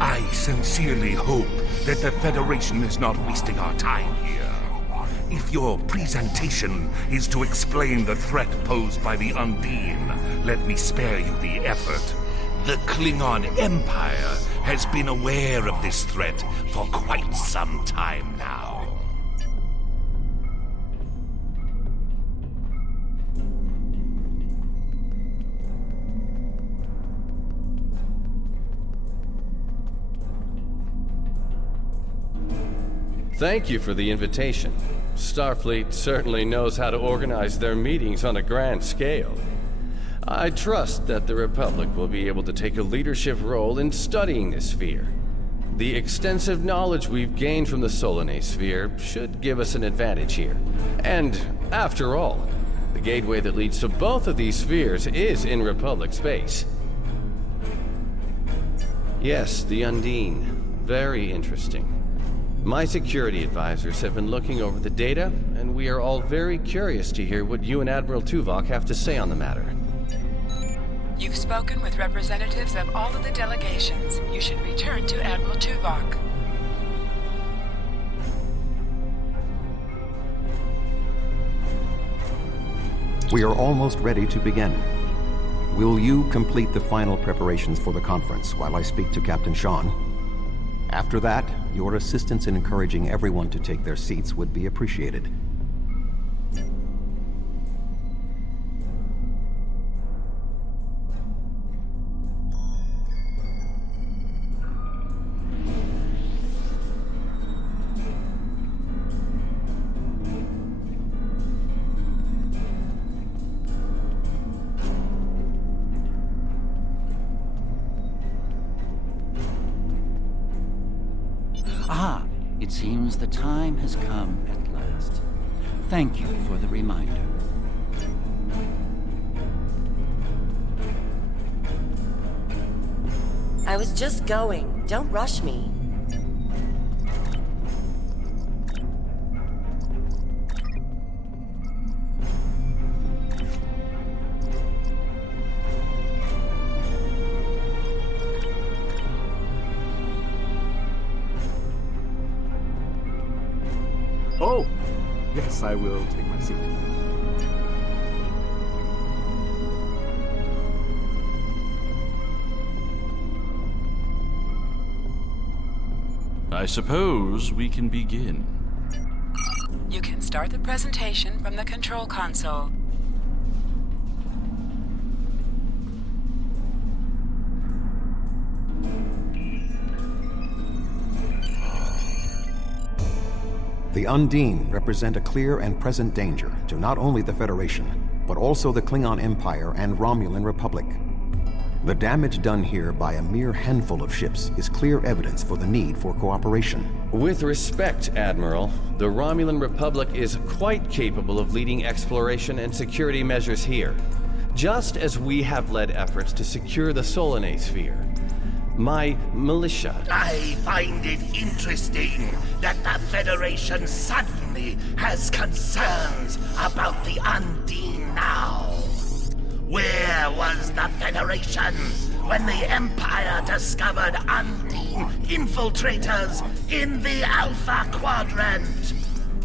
I sincerely hope that the Federation is not wasting our time here. If your presentation is to explain the threat posed by the Undine, let me spare you the effort. The Klingon Empire has been aware of this threat for quite some time now. Thank you for the invitation. Starfleet certainly knows how to organize their meetings on a grand scale. I trust that the Republic will be able to take a leadership role in studying this sphere. The extensive knowledge we've gained from the Solanae Sphere should give us an advantage here. And, after all, the gateway that leads to both of these spheres is in Republic space. Yes, the Undine. Very interesting. My security advisors have been looking over the data, and we are all very curious to hear what you and Admiral Tuvok have to say on the matter. You've spoken with representatives of all of the delegations. You should return to Admiral Tuvok. We are almost ready to begin. Will you complete the final preparations for the conference while I speak to Captain Sean? After that, your assistance in encouraging everyone to take their seats would be appreciated. seems the time has come at last. Thank you for the reminder. I was just going. Don't rush me. Oh, yes, I will take my seat. I suppose we can begin. You can start the presentation from the control console. The Undine represent a clear and present danger to not only the Federation, but also the Klingon Empire and Romulan Republic. The damage done here by a mere handful of ships is clear evidence for the need for cooperation. With respect, Admiral, the Romulan Republic is quite capable of leading exploration and security measures here, just as we have led efforts to secure the Solanae Sphere. My militia... I find it interesting that the Federation suddenly has concerns about the Undine now. Where was the Federation when the Empire discovered Undine infiltrators in the Alpha Quadrant?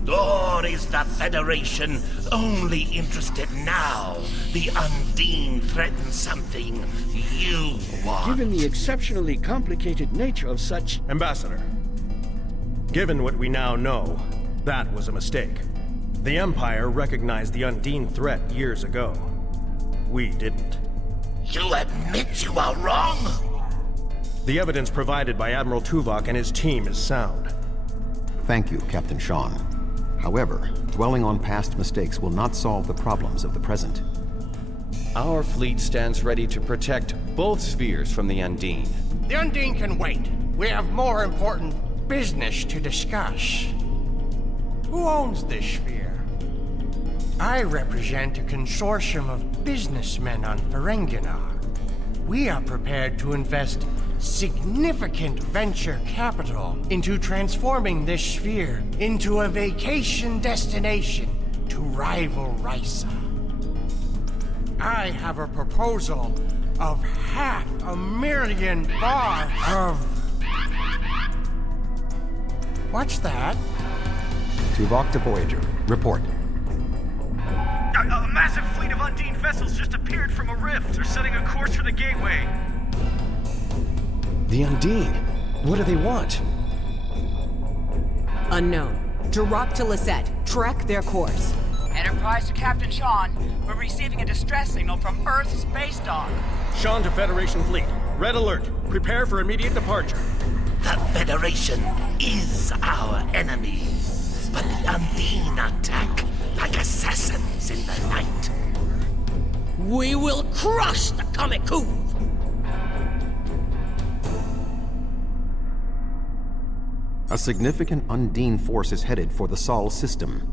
Or is the Federation only interested now the Undine threatens something you want? Given the exceptionally complicated nature of such... Ambassador, given what we now know, that was a mistake. The Empire recognized the Undine threat years ago. We didn't. You admit you are wrong? The evidence provided by Admiral Tuvok and his team is sound. Thank you, Captain Sean. However, dwelling on past mistakes will not solve the problems of the present. Our fleet stands ready to protect both spheres from the Undine. The Undine can wait. We have more important business to discuss. Who owns this sphere? I represent a consortium of businessmen on Ferenginar. We are prepared to invest significant venture capital into transforming this sphere into a vacation destination to rival Risa. I have a proposal of $500,000 of... What's that? Tuvok to Voyager. Report. A massive fleet of Undine vessels just appeared from a rift. They're setting a course for the gateway. The Undine? What do they want? Unknown. Drop to Lisette. Track their course. Enterprise to Captain Sean. We're receiving a distress signal from Earth's space dock. Sean to Federation Fleet. Red alert. Prepare for immediate departure. The Federation is our enemy, but the Undine attack like assassins in the night. We will crush the Comic-Coup! A significant Undine force is headed for the Sol system.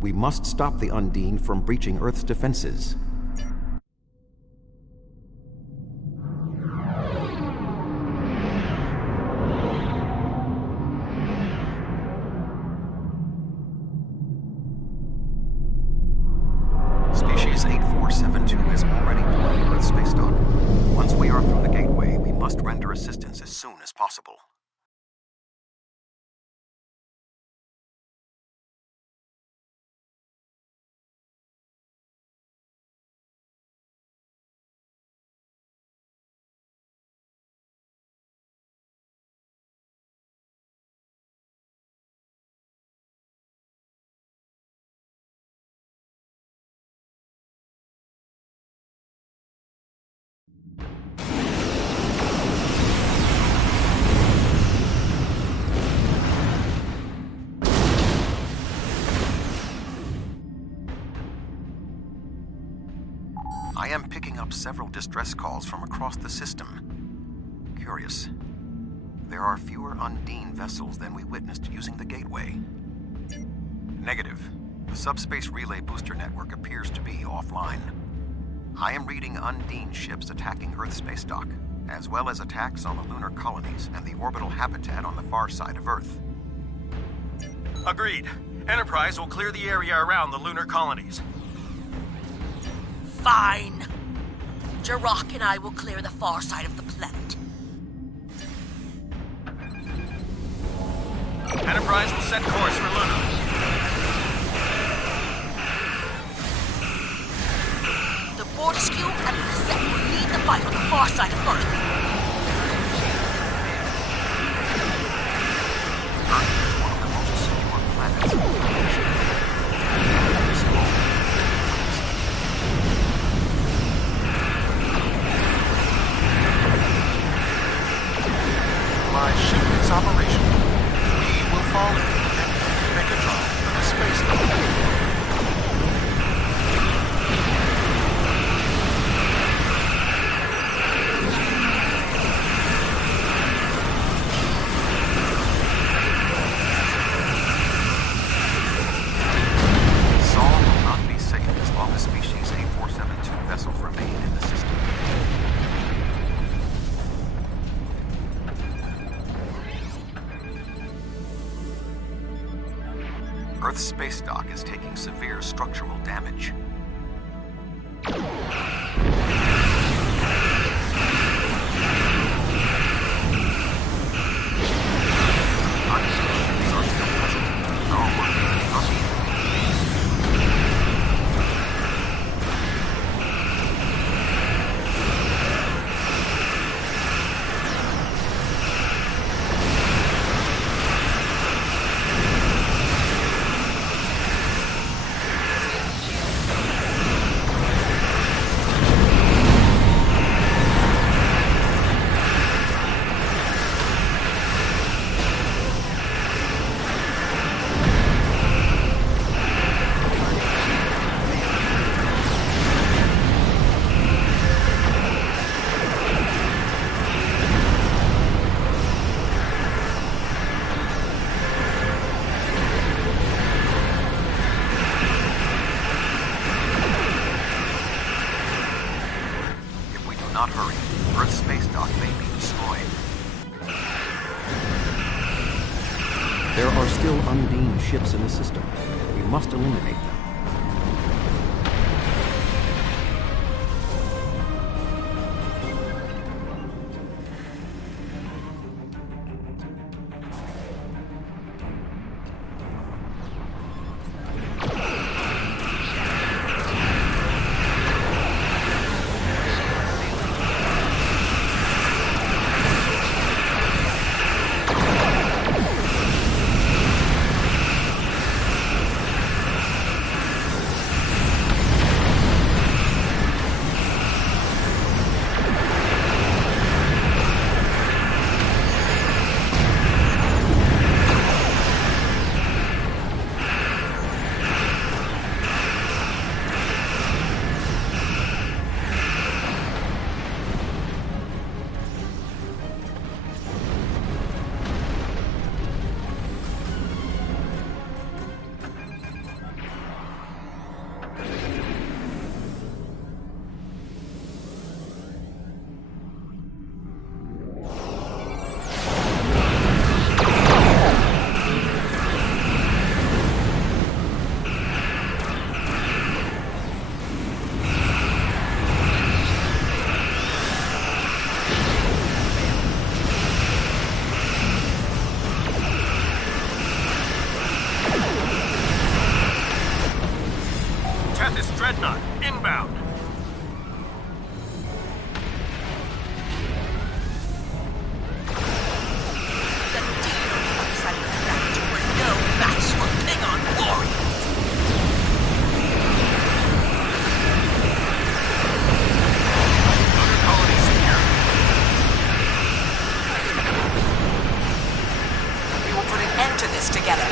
We must stop the Undine from breaching Earth's defenses. Species 8472 is already boarding Earth's space dock. Once we are through the gateway, we must render assistance as soon as possible. I am picking up several distress calls from across the system. Curious. there are fewer Undine vessels than we witnessed using the gateway. Negative. The subspace relay booster network appears to be offline. I am reading Undine ships attacking Earth space dock, as well as attacks on the lunar colonies and the orbital habitat on the far side of Earth. Agreed. Enterprise will clear the area around the lunar colonies. Fine. Jirok and I will clear the far side of the planet. Enterprise will set course for Luna. The Fortescue and the Set will lead the fight on the far side of Earth. Earth is one of the most secure planets. My ship is operational. We will fall in and make a drive for the space dock. Sol will not be safe as long as species A472 vessels remain in the system. Earth's space dock is taking severe structural damage. Unseen are still present. Our work is not easy. Not hurry. Earth's space dock may be destroyed. There are still Undine ships in the system. We must eliminate them. Dreadnought, inbound. The deal on the other side of the planet were no match for Klingon warriors. Lunar colony secure. We will put an end to this together.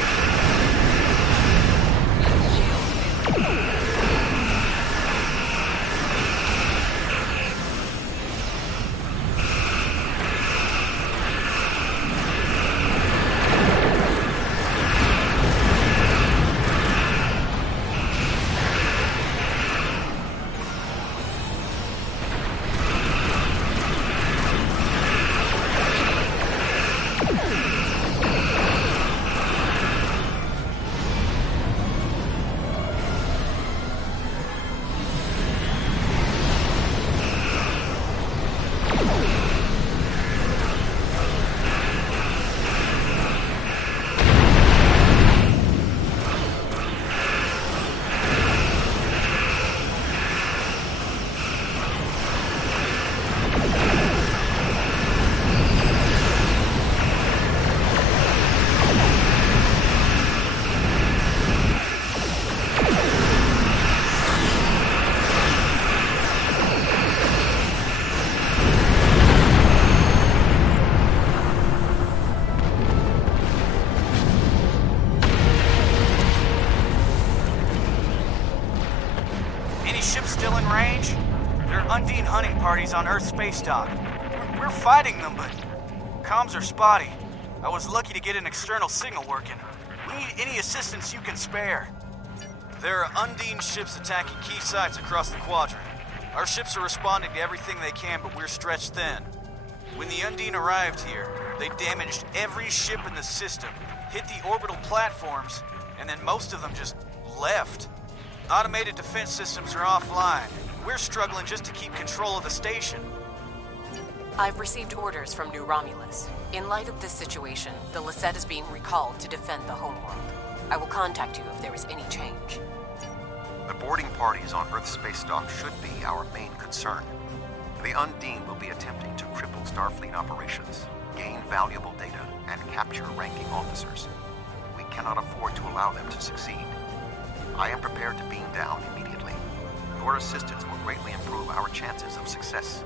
Any ships still in range? There are Undine hunting parties on Earth space dock. We're fighting them, but comms are spotty. I was lucky to get an external signal working. We need any assistance you can spare. There are Undine ships attacking key sites across the quadrant. Our ships are responding to everything they can, but we're stretched thin. When the Undine arrived here, they damaged every ship in the system, hit the orbital platforms, and then most of them just left. Automated defense systems are offline. We're struggling just to keep control of the station. I've received orders from New Romulus. In light of this situation, the Lisette is being recalled to defend the homeworld. I will contact you if there is any change. The boarding parties on Earth's space dock should be our main concern. The Undine will be attempting to cripple Starfleet operations, gain valuable data, and capture ranking officers. We cannot afford to allow them to succeed. I am prepared to beam down immediately. Your assistance will greatly improve our chances of success.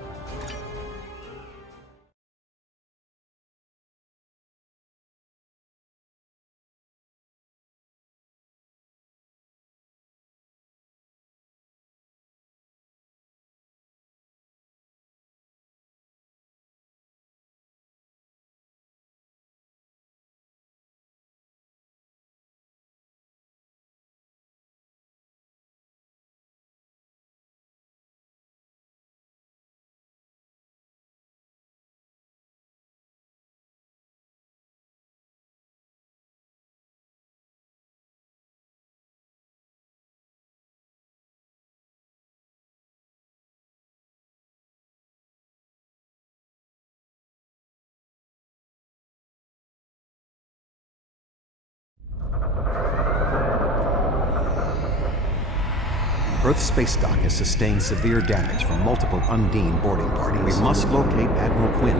Earth's space dock has sustained severe damage from multiple Undine boarding parties. We must locate Admiral Quinn.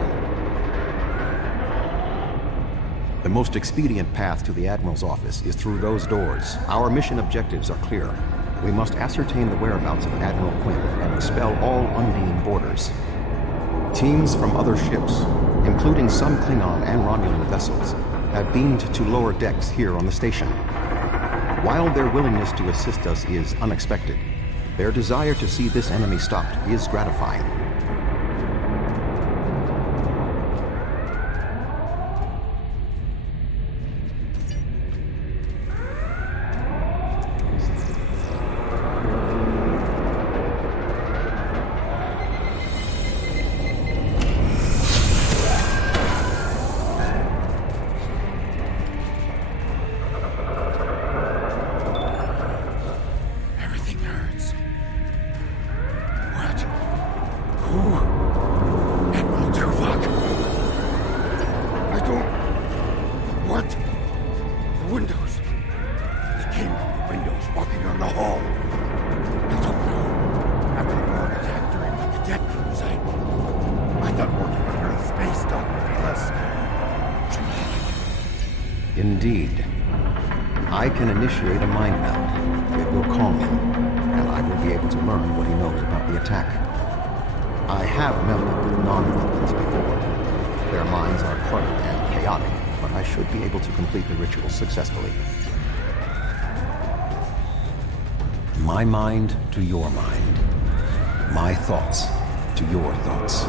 The most expedient path to the Admiral's office is through those doors. Our mission objectives are clear. We must ascertain the whereabouts of Admiral Quinn and expel all Undine boarders. Teams from other ships, including some Klingon and Romulan vessels, have beamed to lower decks here on the station. While their willingness to assist us is unexpected, their desire to see this enemy stopped is gratifying. Indeed. I can initiate a mind meld. It will calm him, and I will be able to learn what he knows about the attack. I have melded with non-Vulcans before. Their minds are cluttered and chaotic, but I should be able to complete the ritual successfully. My mind to your mind. My thoughts to your thoughts.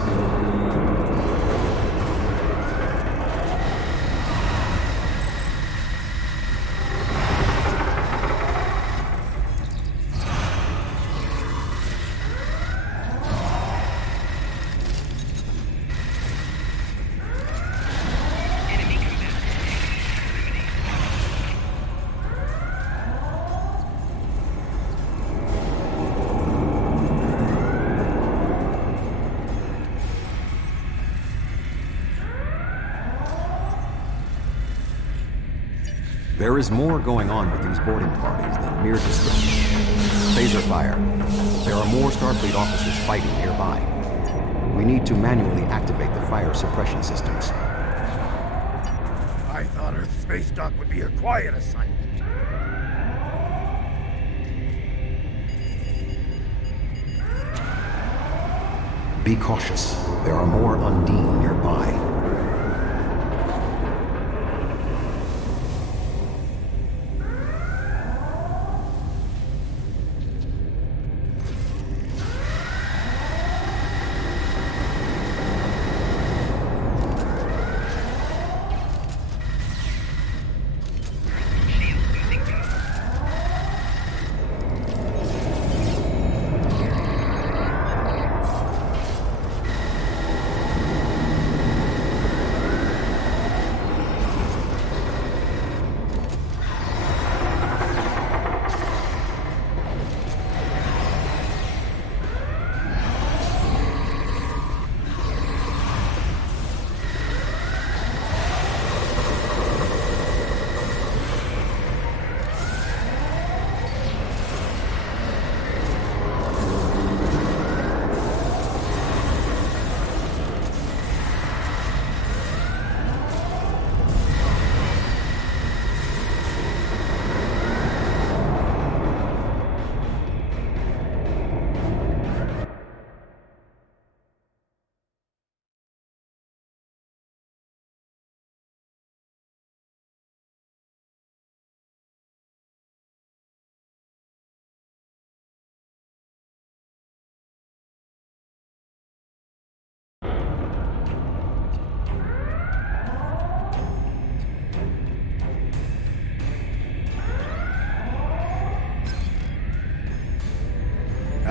There is more going on with these boarding parties than mere destruction. Phaser fire. There are more Starfleet officers fighting nearby. We need to manually activate the fire suppression systems. I thought Earth space dock would be a quiet assignment. Be cautious. There are more Undine nearby.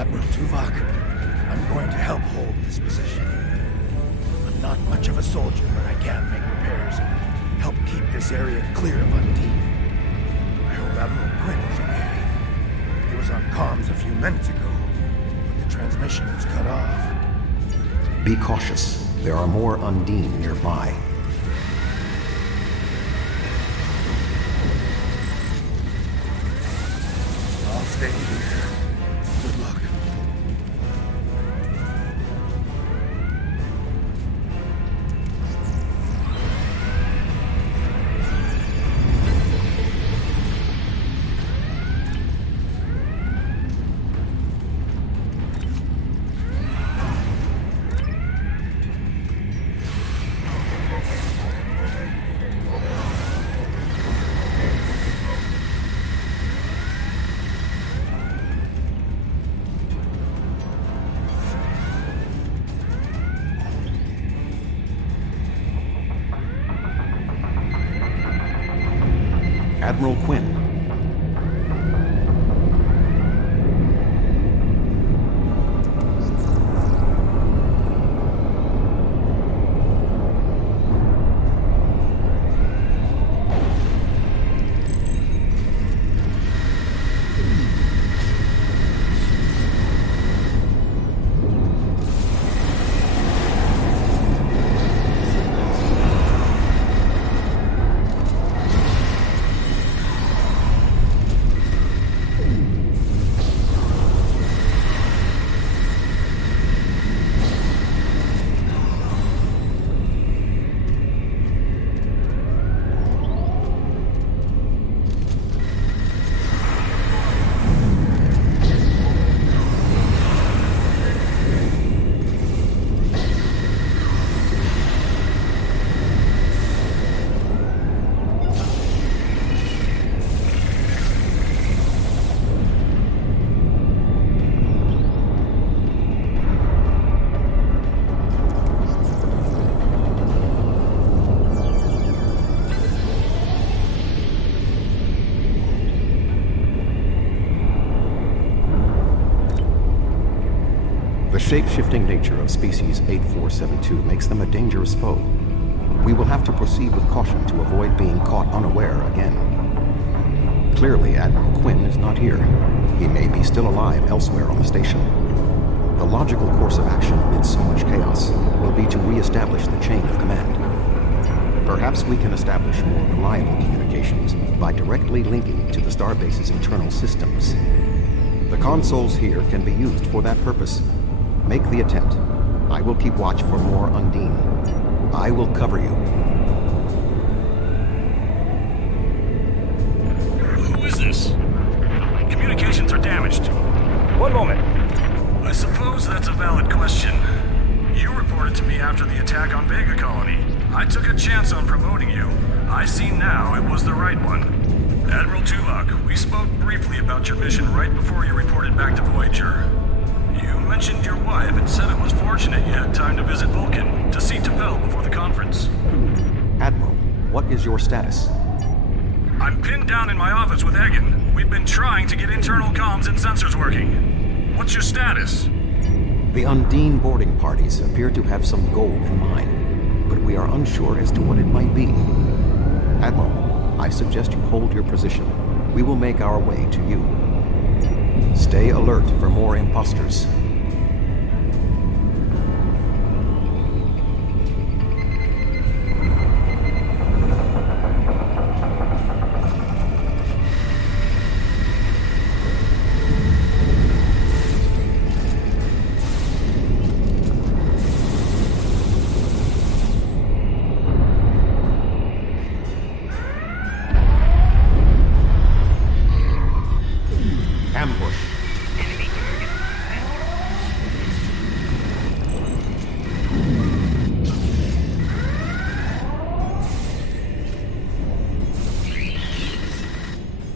Admiral Tuvok, I'm going to help hold this position. I'm not much of a soldier, but I can make repairs and help keep this area clear of Undine. I hope Admiral Quinn is okay. He was on comms a few minutes ago, but the transmission was cut off. Be cautious. There are more Undine nearby. I'll stay here. Good luck. Admiral Quinn. The shape-shifting nature of species 8472 makes them a dangerous foe. We will have to proceed with caution to avoid being caught unaware again. Clearly, Admiral Quinn is not here. He may be still alive elsewhere on the station. The logical course of action amid so much chaos will be to re-establish the chain of command. Perhaps we can establish more reliable communications by directly linking to the Starbase's internal systems. The consoles here can be used for that purpose. Make the attempt. I will keep watch for more Undine. I will cover you. Who is this? Communications are damaged. One moment. I suppose that's a valid question. You reported to me after the attack on Vega Colony. I took a chance on promoting you. I see now it was the right one. Admiral Tuvok, we spoke briefly about your mission right before you reported back to Voyager. You mentioned your wife and said it was fortunate you had time to visit Vulcan to see T'Pel before the conference. Admiral, what is your status? I'm pinned down in my office with Egan. We've been trying to get internal comms and sensors working. What's your status? The Undine boarding parties appear to have some gold in mind, but we are unsure as to what it might be. Admiral, I suggest you hold your position. We will make our way to you. Stay alert for more imposters.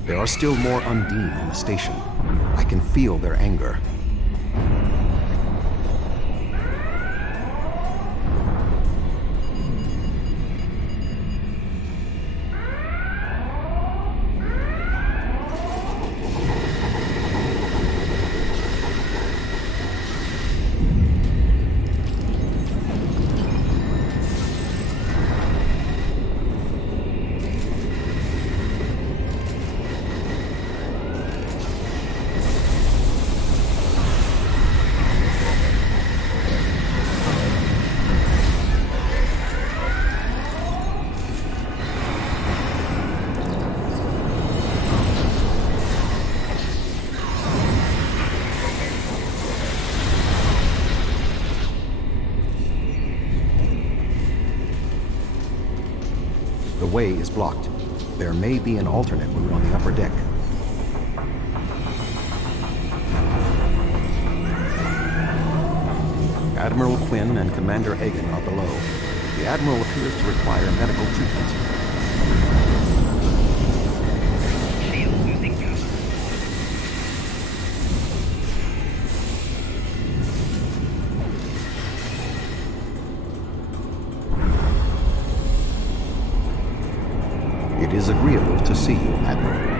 There are still more Undine on the station. I can feel their anger. way is blocked. There may be an alternate route on the upper deck. Admiral Quinn and Commander Egan are below. The Admiral appears to require medical treatment. It is agreeable to see you, Admiral.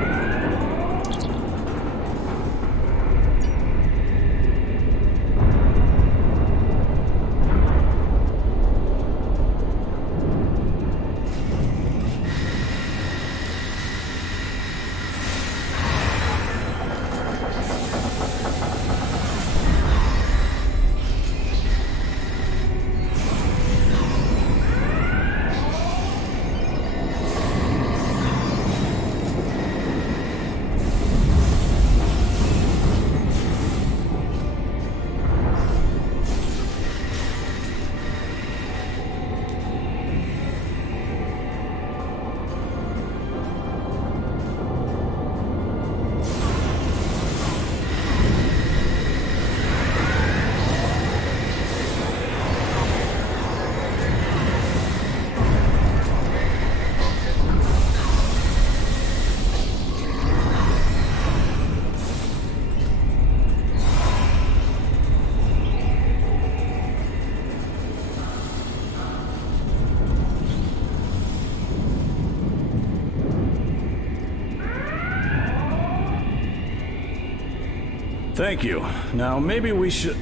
Thank you. Now, maybe we should...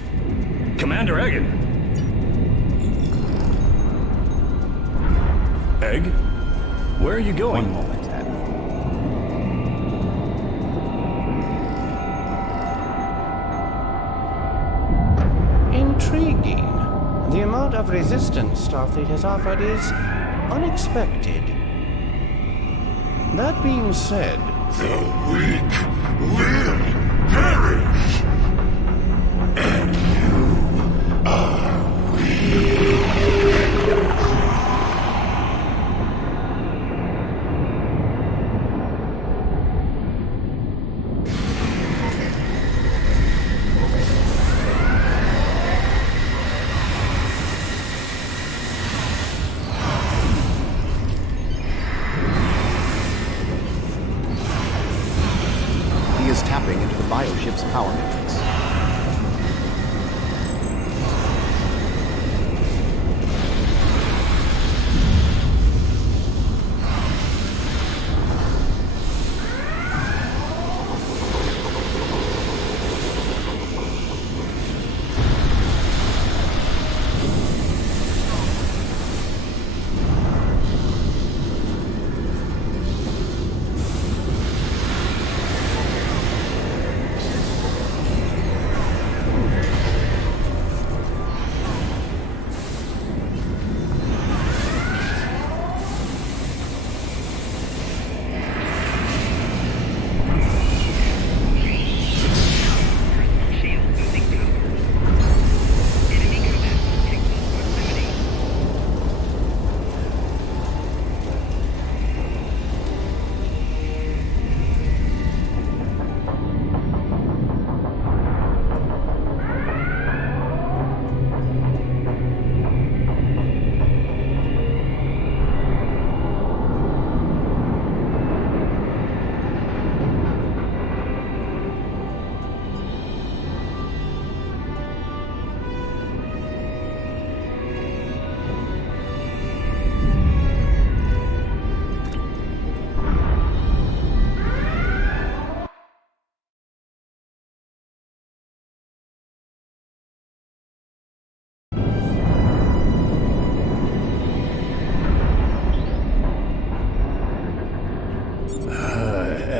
Commander Egan! Egg? Where are you going? One moment, Admiral. Intriguing. The amount of resistance Starfleet has offered is unexpected. That being said... The weak will perish, and you are weak. He is tapping into the bioship's power matrix.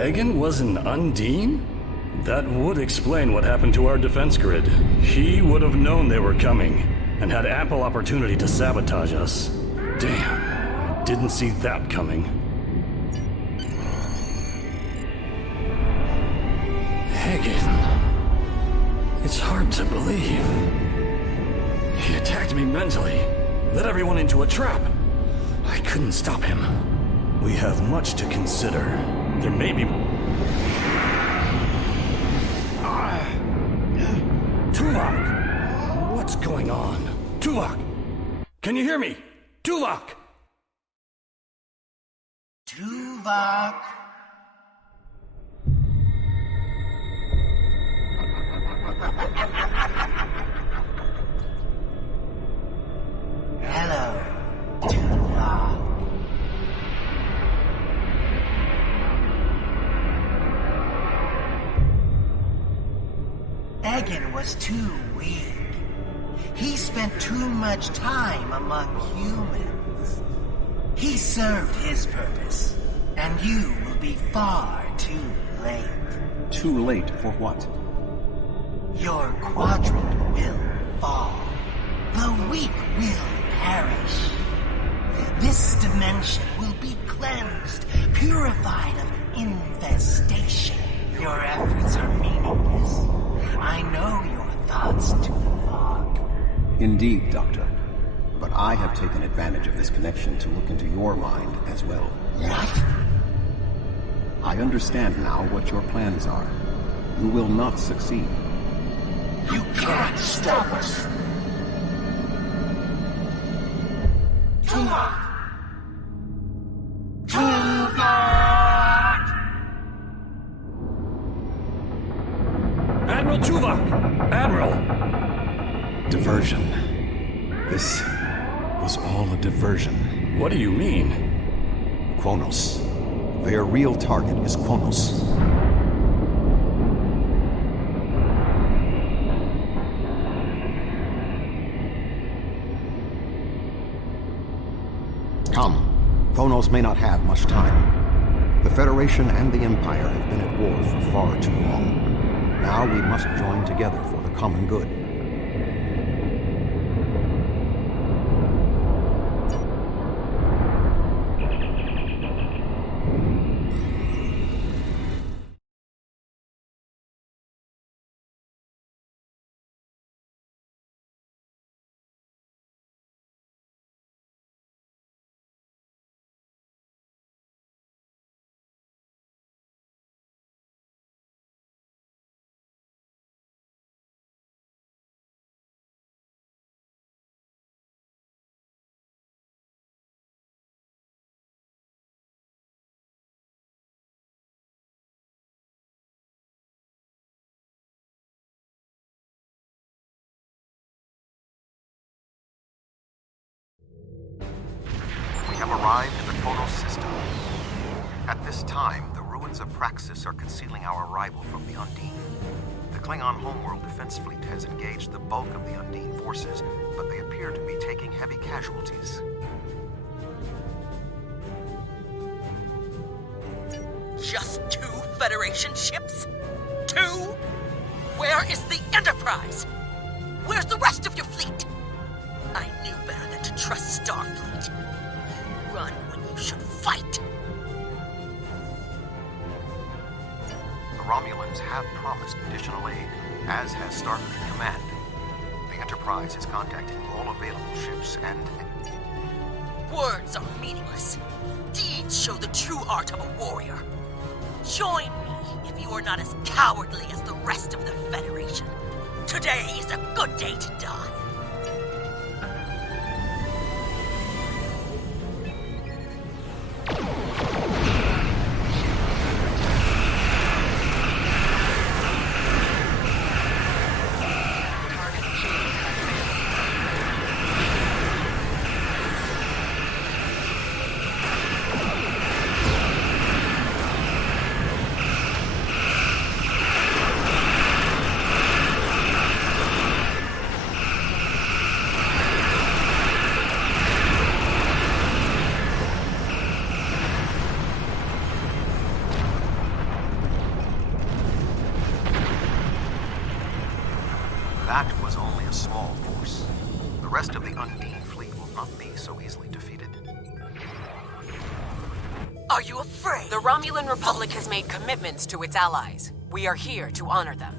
Egan was an Undine? That would explain what happened to our defense grid. He would have known they were coming, and had ample opportunity to sabotage us. Damn, I didn't see that coming. Egan... It's hard to believe. He attacked me mentally, led everyone into a trap. I couldn't stop him. We have much to consider. There may be... Tuvok! What's going on? Tuvok! Can you hear me? Tuvok! Tuvok! Hello, Tuvok. Egan was too weak. He spent too much time among humans. He served his purpose, and you will be far too late. Too late for what? Your quadrant will fall. The weak will perish. This dimension will be cleansed, purified of infestation. Your efforts are meaningless. I know your thoughts, Tuvok. Indeed, Doctor. But I have taken advantage of this connection to look into your mind as well. What? I understand now what your plans are. You will not succeed. You can't stop us. Tuvok! Tuvok! Admiral Tuvok! Admiral! Diversion. This was all a diversion. What do you mean? Kronos. Their real target is Kronos. Come. Kronos may not have much time. The Federation and the Empire have been at war for far too long. Now we must join together for the common good. We have arrived at the Kronos system. At this time, the ruins of Praxis are concealing our arrival from the Undine. The Klingon homeworld defense fleet has engaged the bulk of the Undine forces, but they appear to be taking heavy casualties. Just 2 Federation ships? 2? Where is the Enterprise? Where's the rest of your fleet? I knew better than to trust Starfleet. You run when you should fight. The Romulans have promised additional aid, as has Starfleet Command. The Enterprise is contacting all available ships and... Words are meaningless. Deeds show the true art of a warrior. Join me if you are not as cowardly as the rest of the Federation. Today is a good day to die. That was only a small force. The rest of the Undine fleet will not be so easily defeated. Are you afraid? The Romulan Republic has made commitments to its allies. We are here to honor them.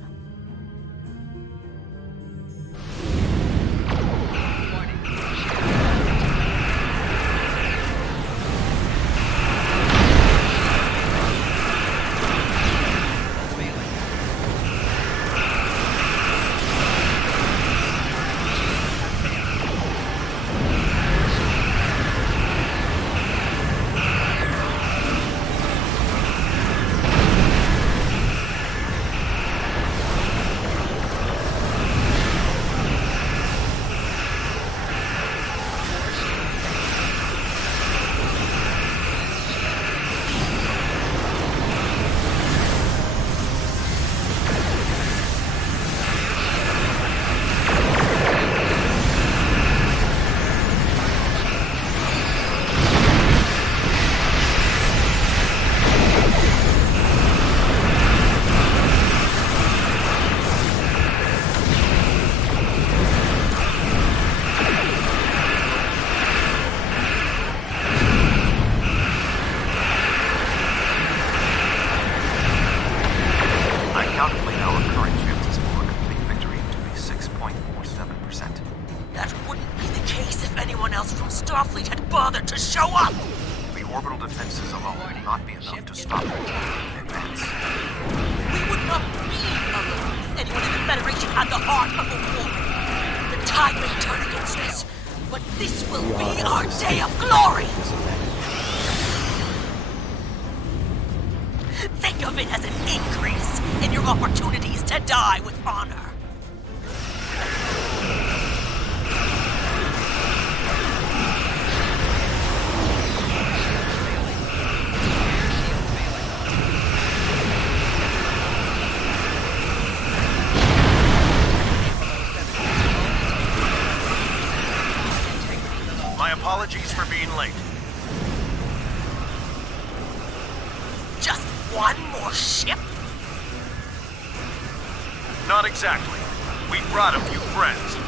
bothered to show up! The orbital defenses alone will not be enough to stop the advance. We would not be alone if anyone in the Federation had the heart of a war. The tide may turn against us, but this will be our day of glory! Think of it as an increase in your opportunities to die with honor. My apologies for being late. Just one more ship? Not exactly. We brought a few friends.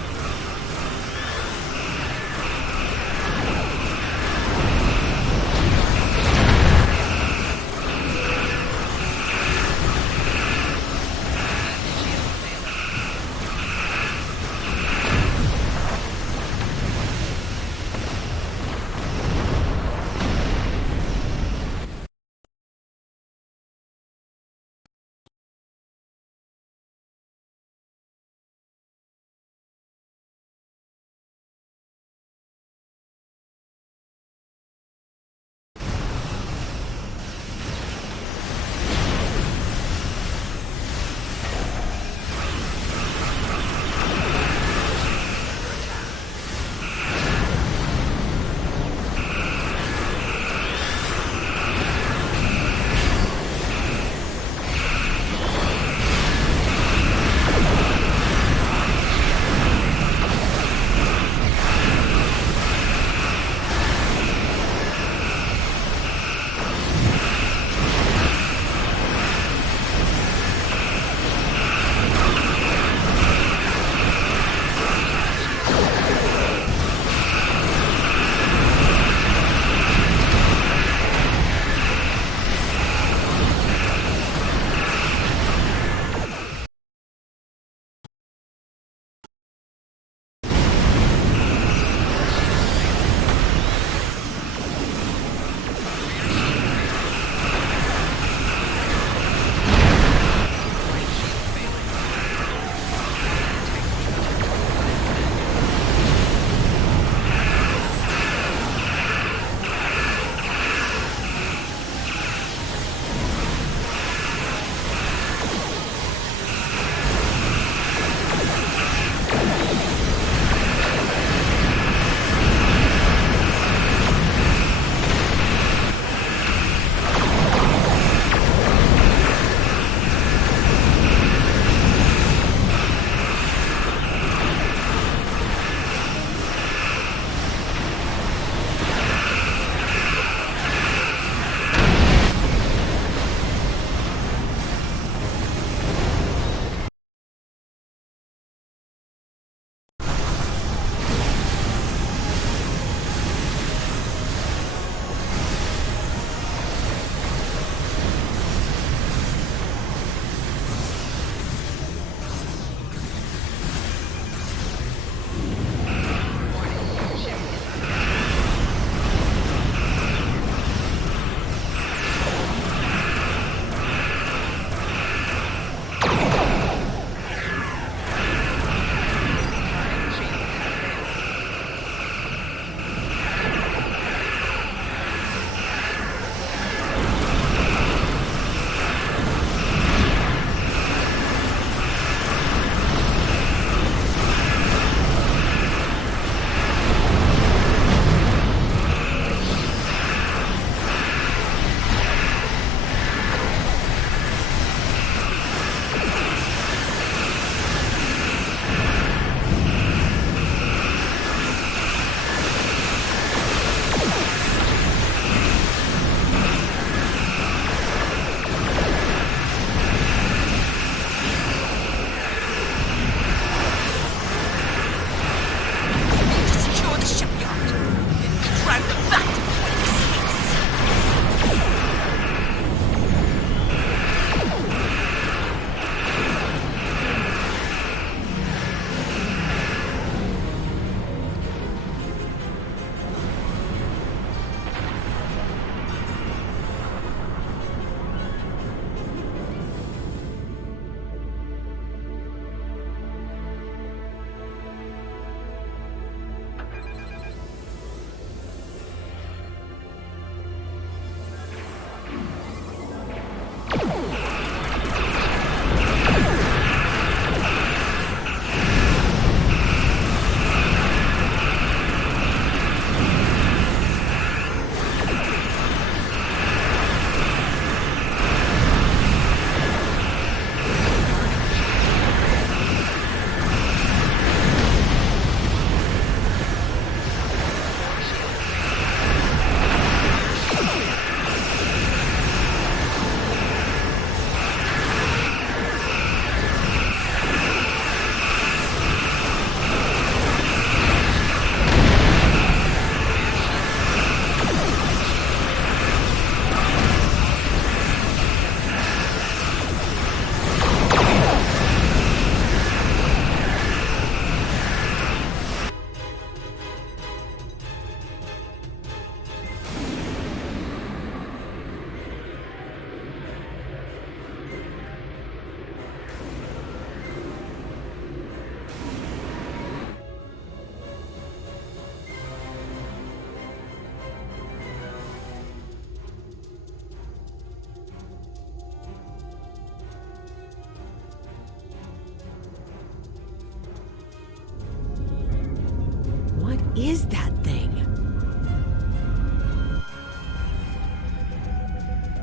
is that thing?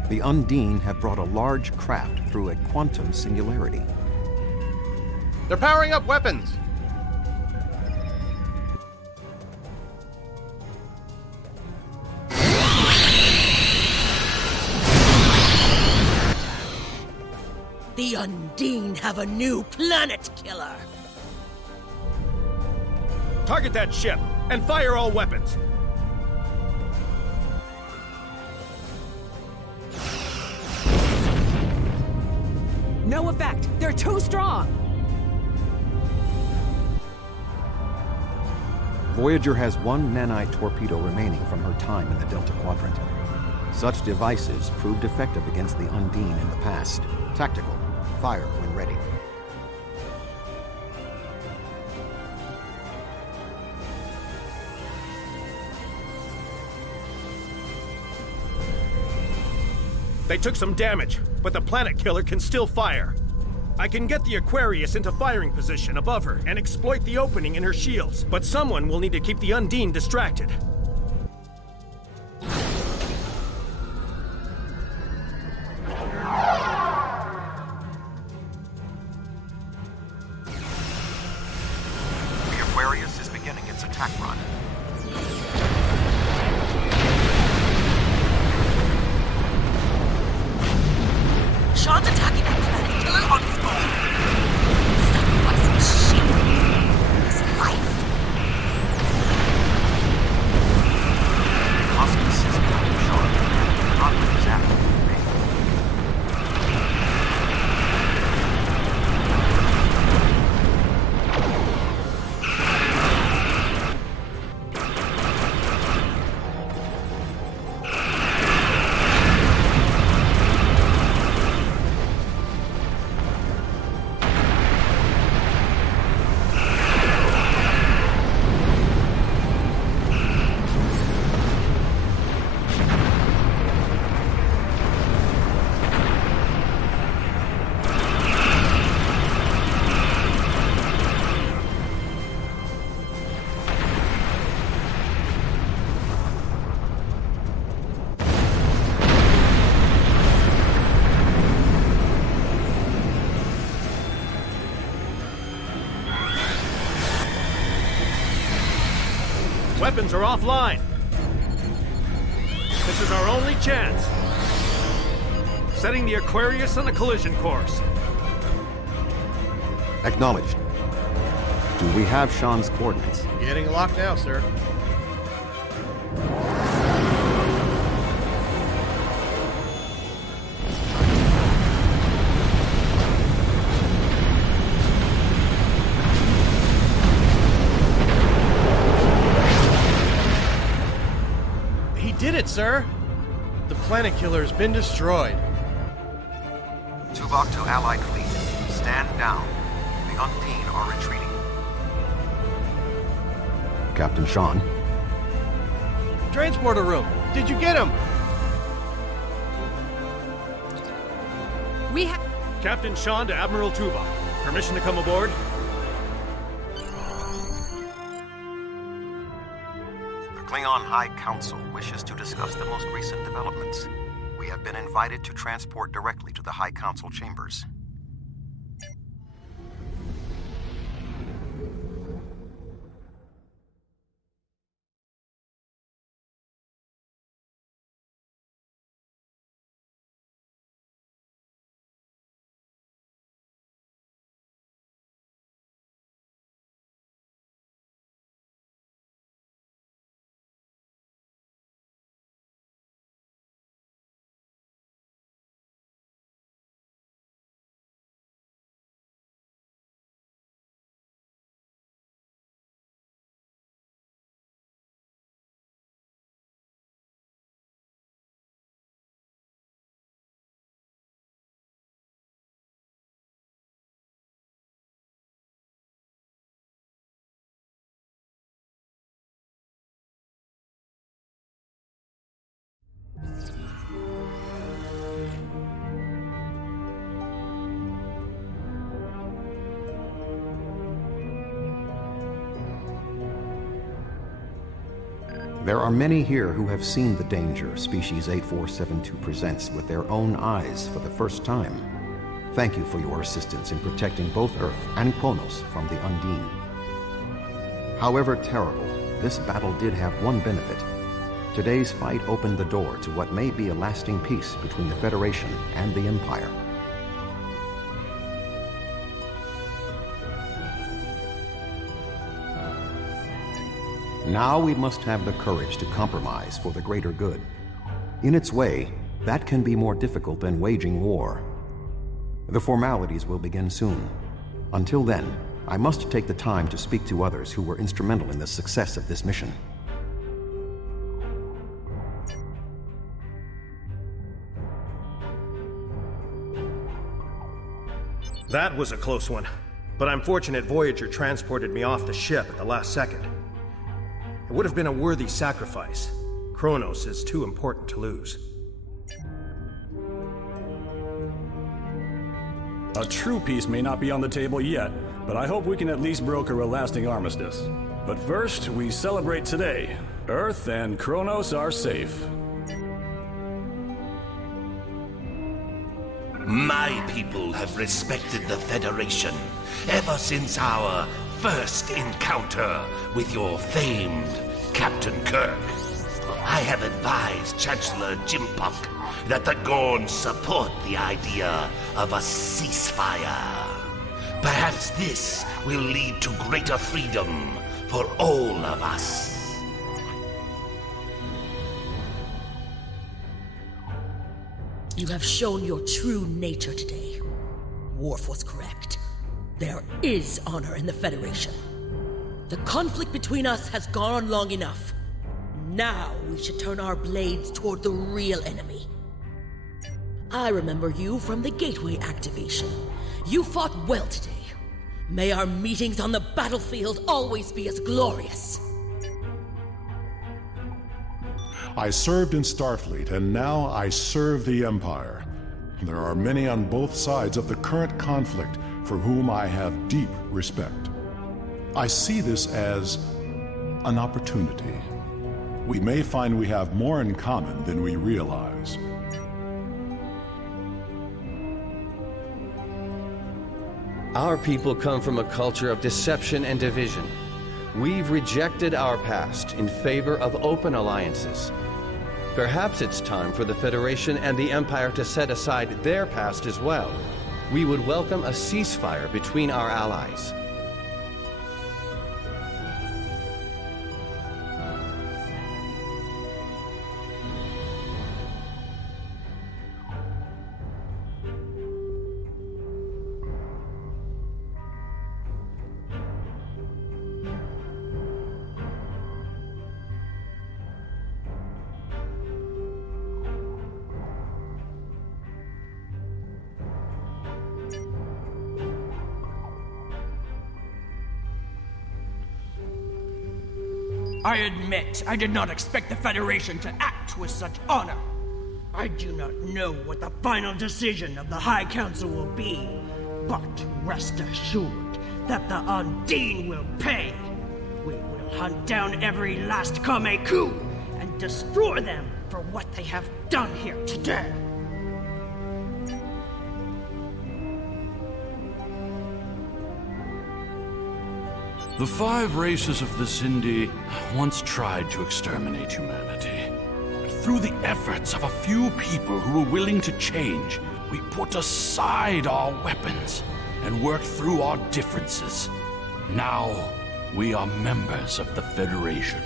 The Undine have brought a large craft through a quantum singularity. They're powering up weapons! The Undine have a new planet killer! Target that ship, and fire all weapons! No effect! They're too strong! Voyager has one nanite torpedo remaining from her time in the Delta Quadrant. Such devices proved effective against the Undine in the past. Tactical. Fire when ready. They took some damage, but the planet killer can still fire. I can get the Aquarius into firing position above her and exploit the opening in her shields, but someone will need to keep the Undine distracted. The Aquarius is beginning its attack run. Sean's attacking that planet killer on his own. Sacrificing shit. His life. Hoskins is killing Sean. Conflict is active. Weapons are offline. This is our only chance. Setting the Aquarius on a collision course. Acknowledged. Do we have Sean's coordinates? Getting locked now, sir. Did it, sir! The planet killer has been destroyed. Tuvok to Allied fleet. Stand down. The Undine are retreating. Captain Sean. Transporter room. Did you get him? We have... Captain Sean to Admiral Tuvok. Permission to come aboard? Klingon High Council wishes to discuss the most recent developments. We have been invited to transport directly to the High Council chambers. There are many here who have seen the danger Species 8472 presents with their own eyes for the first time. Thank you for your assistance in protecting both Earth and Kronos from the Undine. However terrible, this battle did have one benefit. Today's fight opened the door to what may be a lasting peace between the Federation and the Empire. Now we must have the courage to compromise for the greater good. In its way, that can be more difficult than waging war. The formalities will begin soon. Until then, I must take the time to speak to others who were instrumental in the success of this mission. That was a close one, but I'm fortunate Voyager transported me off the ship at the last second. It would have been a worthy sacrifice. Kronos is too important to lose. A true peace may not be on the table yet, but I hope we can at least broker a lasting armistice. But first, we celebrate today. Earth and Kronos are safe. My people have respected the Federation ever since our first encounter with your famed Captain Kirk. I have advised Chancellor Jimpok that the Gorns support the idea of a ceasefire. Perhaps this will lead to greater freedom for all of us. You have shown your true nature today. Worf was correct. There is honor in the Federation. The conflict between us has gone on long enough. Now we should turn our blades toward the real enemy. I remember you from the Gateway activation. You fought well today. May our meetings on the battlefield always be as glorious. I served in Starfleet, and now I serve the Empire. There are many on both sides of the current conflict for whom I have deep respect. I see this as an opportunity. We may find we have more in common than we realize. Our people come from a culture of deception and division. We've rejected our past in favor of open alliances. Perhaps it's time for the Federation and the Empire to set aside their past as well. We would welcome a ceasefire between our allies. I admit, I did not expect the Federation to act with such honor. I do not know what the final decision of the High Council will be, but rest assured that the Undine will pay. We will hunt down every last Kameku and destroy them for what they have done here today. The 5 races of the Zindi once tried to exterminate humanity. But through the efforts of a few people who were willing to change, we put aside our weapons and worked through our differences. Now, we are members of the Federation.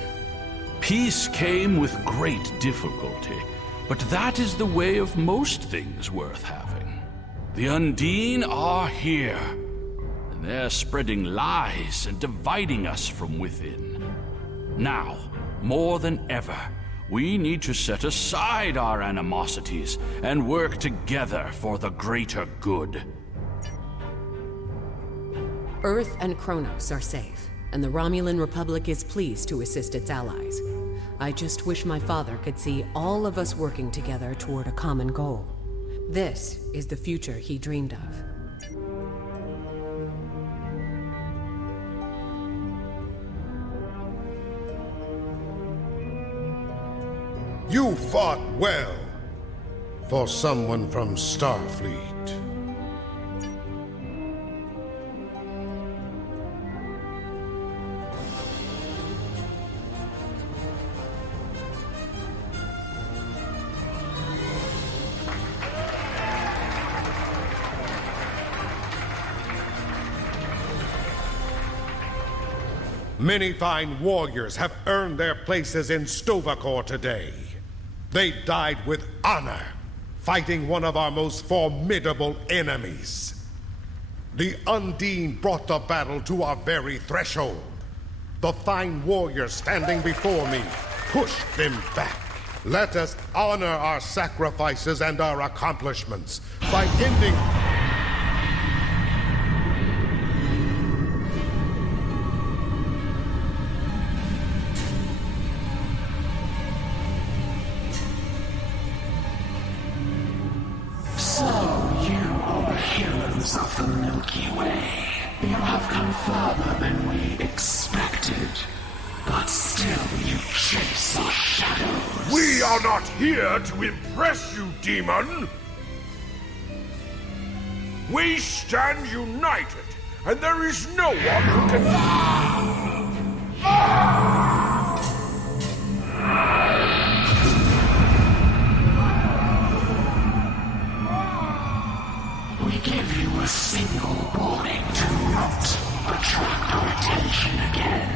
Peace came with great difficulty, but that is the way of most things worth having. The Undine are here. They're spreading lies and dividing us from within. Now, more than ever, we need to set aside our animosities and work together for the greater good. Earth and Kronos are safe, and the Romulan Republic is pleased to assist its allies. I just wish my father could see all of us working together toward a common goal. This is the future he dreamed of. You fought well for someone from Starfleet. Many fine warriors have earned their places in Stovacor today. They died with honor, fighting one of our most formidable enemies. The Undine brought the battle to our very threshold. The fine warriors standing before me pushed them back. Let us honor our sacrifices and our accomplishments by ending... Of the Milky Way. You have come further than we expected. But still you chase our shadows. We are not here to impress you, demon! We stand united, and there is no one who can... We give you a single warning to not attract our attention again.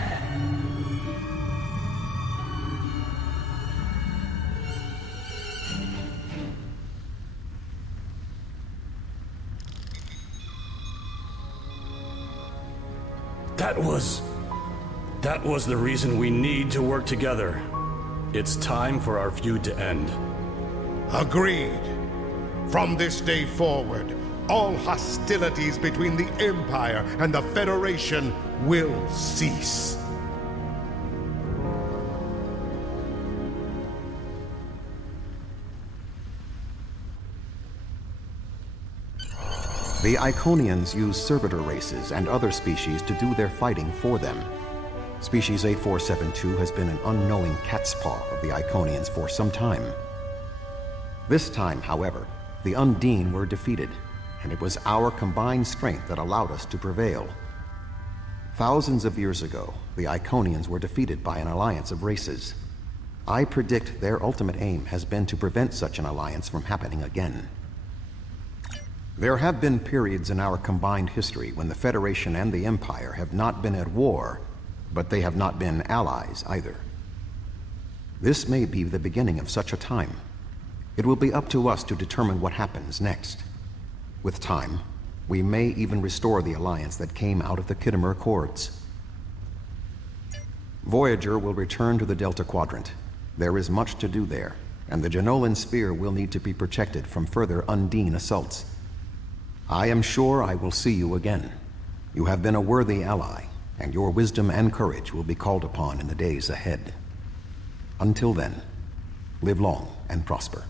That was the reason we need to work together. It's time for our feud to end. Agreed. From this day forward, all hostilities between the Empire and the Federation will cease. The Iconians use servitor races and other species to do their fighting for them. Species 8472 has been an unknowing cat's paw of the Iconians for some time. This time, however, the Undine were defeated, and it was our combined strength that allowed us to prevail. Thousands of years ago, the Iconians were defeated by an alliance of races. I predict their ultimate aim has been to prevent such an alliance from happening again. There have been periods in our combined history when the Federation and the Empire have not been at war, but they have not been allies either. This may be the beginning of such a time. It will be up to us to determine what happens next. With time, we may even restore the alliance that came out of the Khitomer Accords. Voyager will return to the Delta Quadrant. There is much to do there, and the Jenolan Sphere will need to be protected from further Undine assaults. I am sure I will see you again. You have been a worthy ally, and your wisdom and courage will be called upon in the days ahead. Until then, live long and prosper.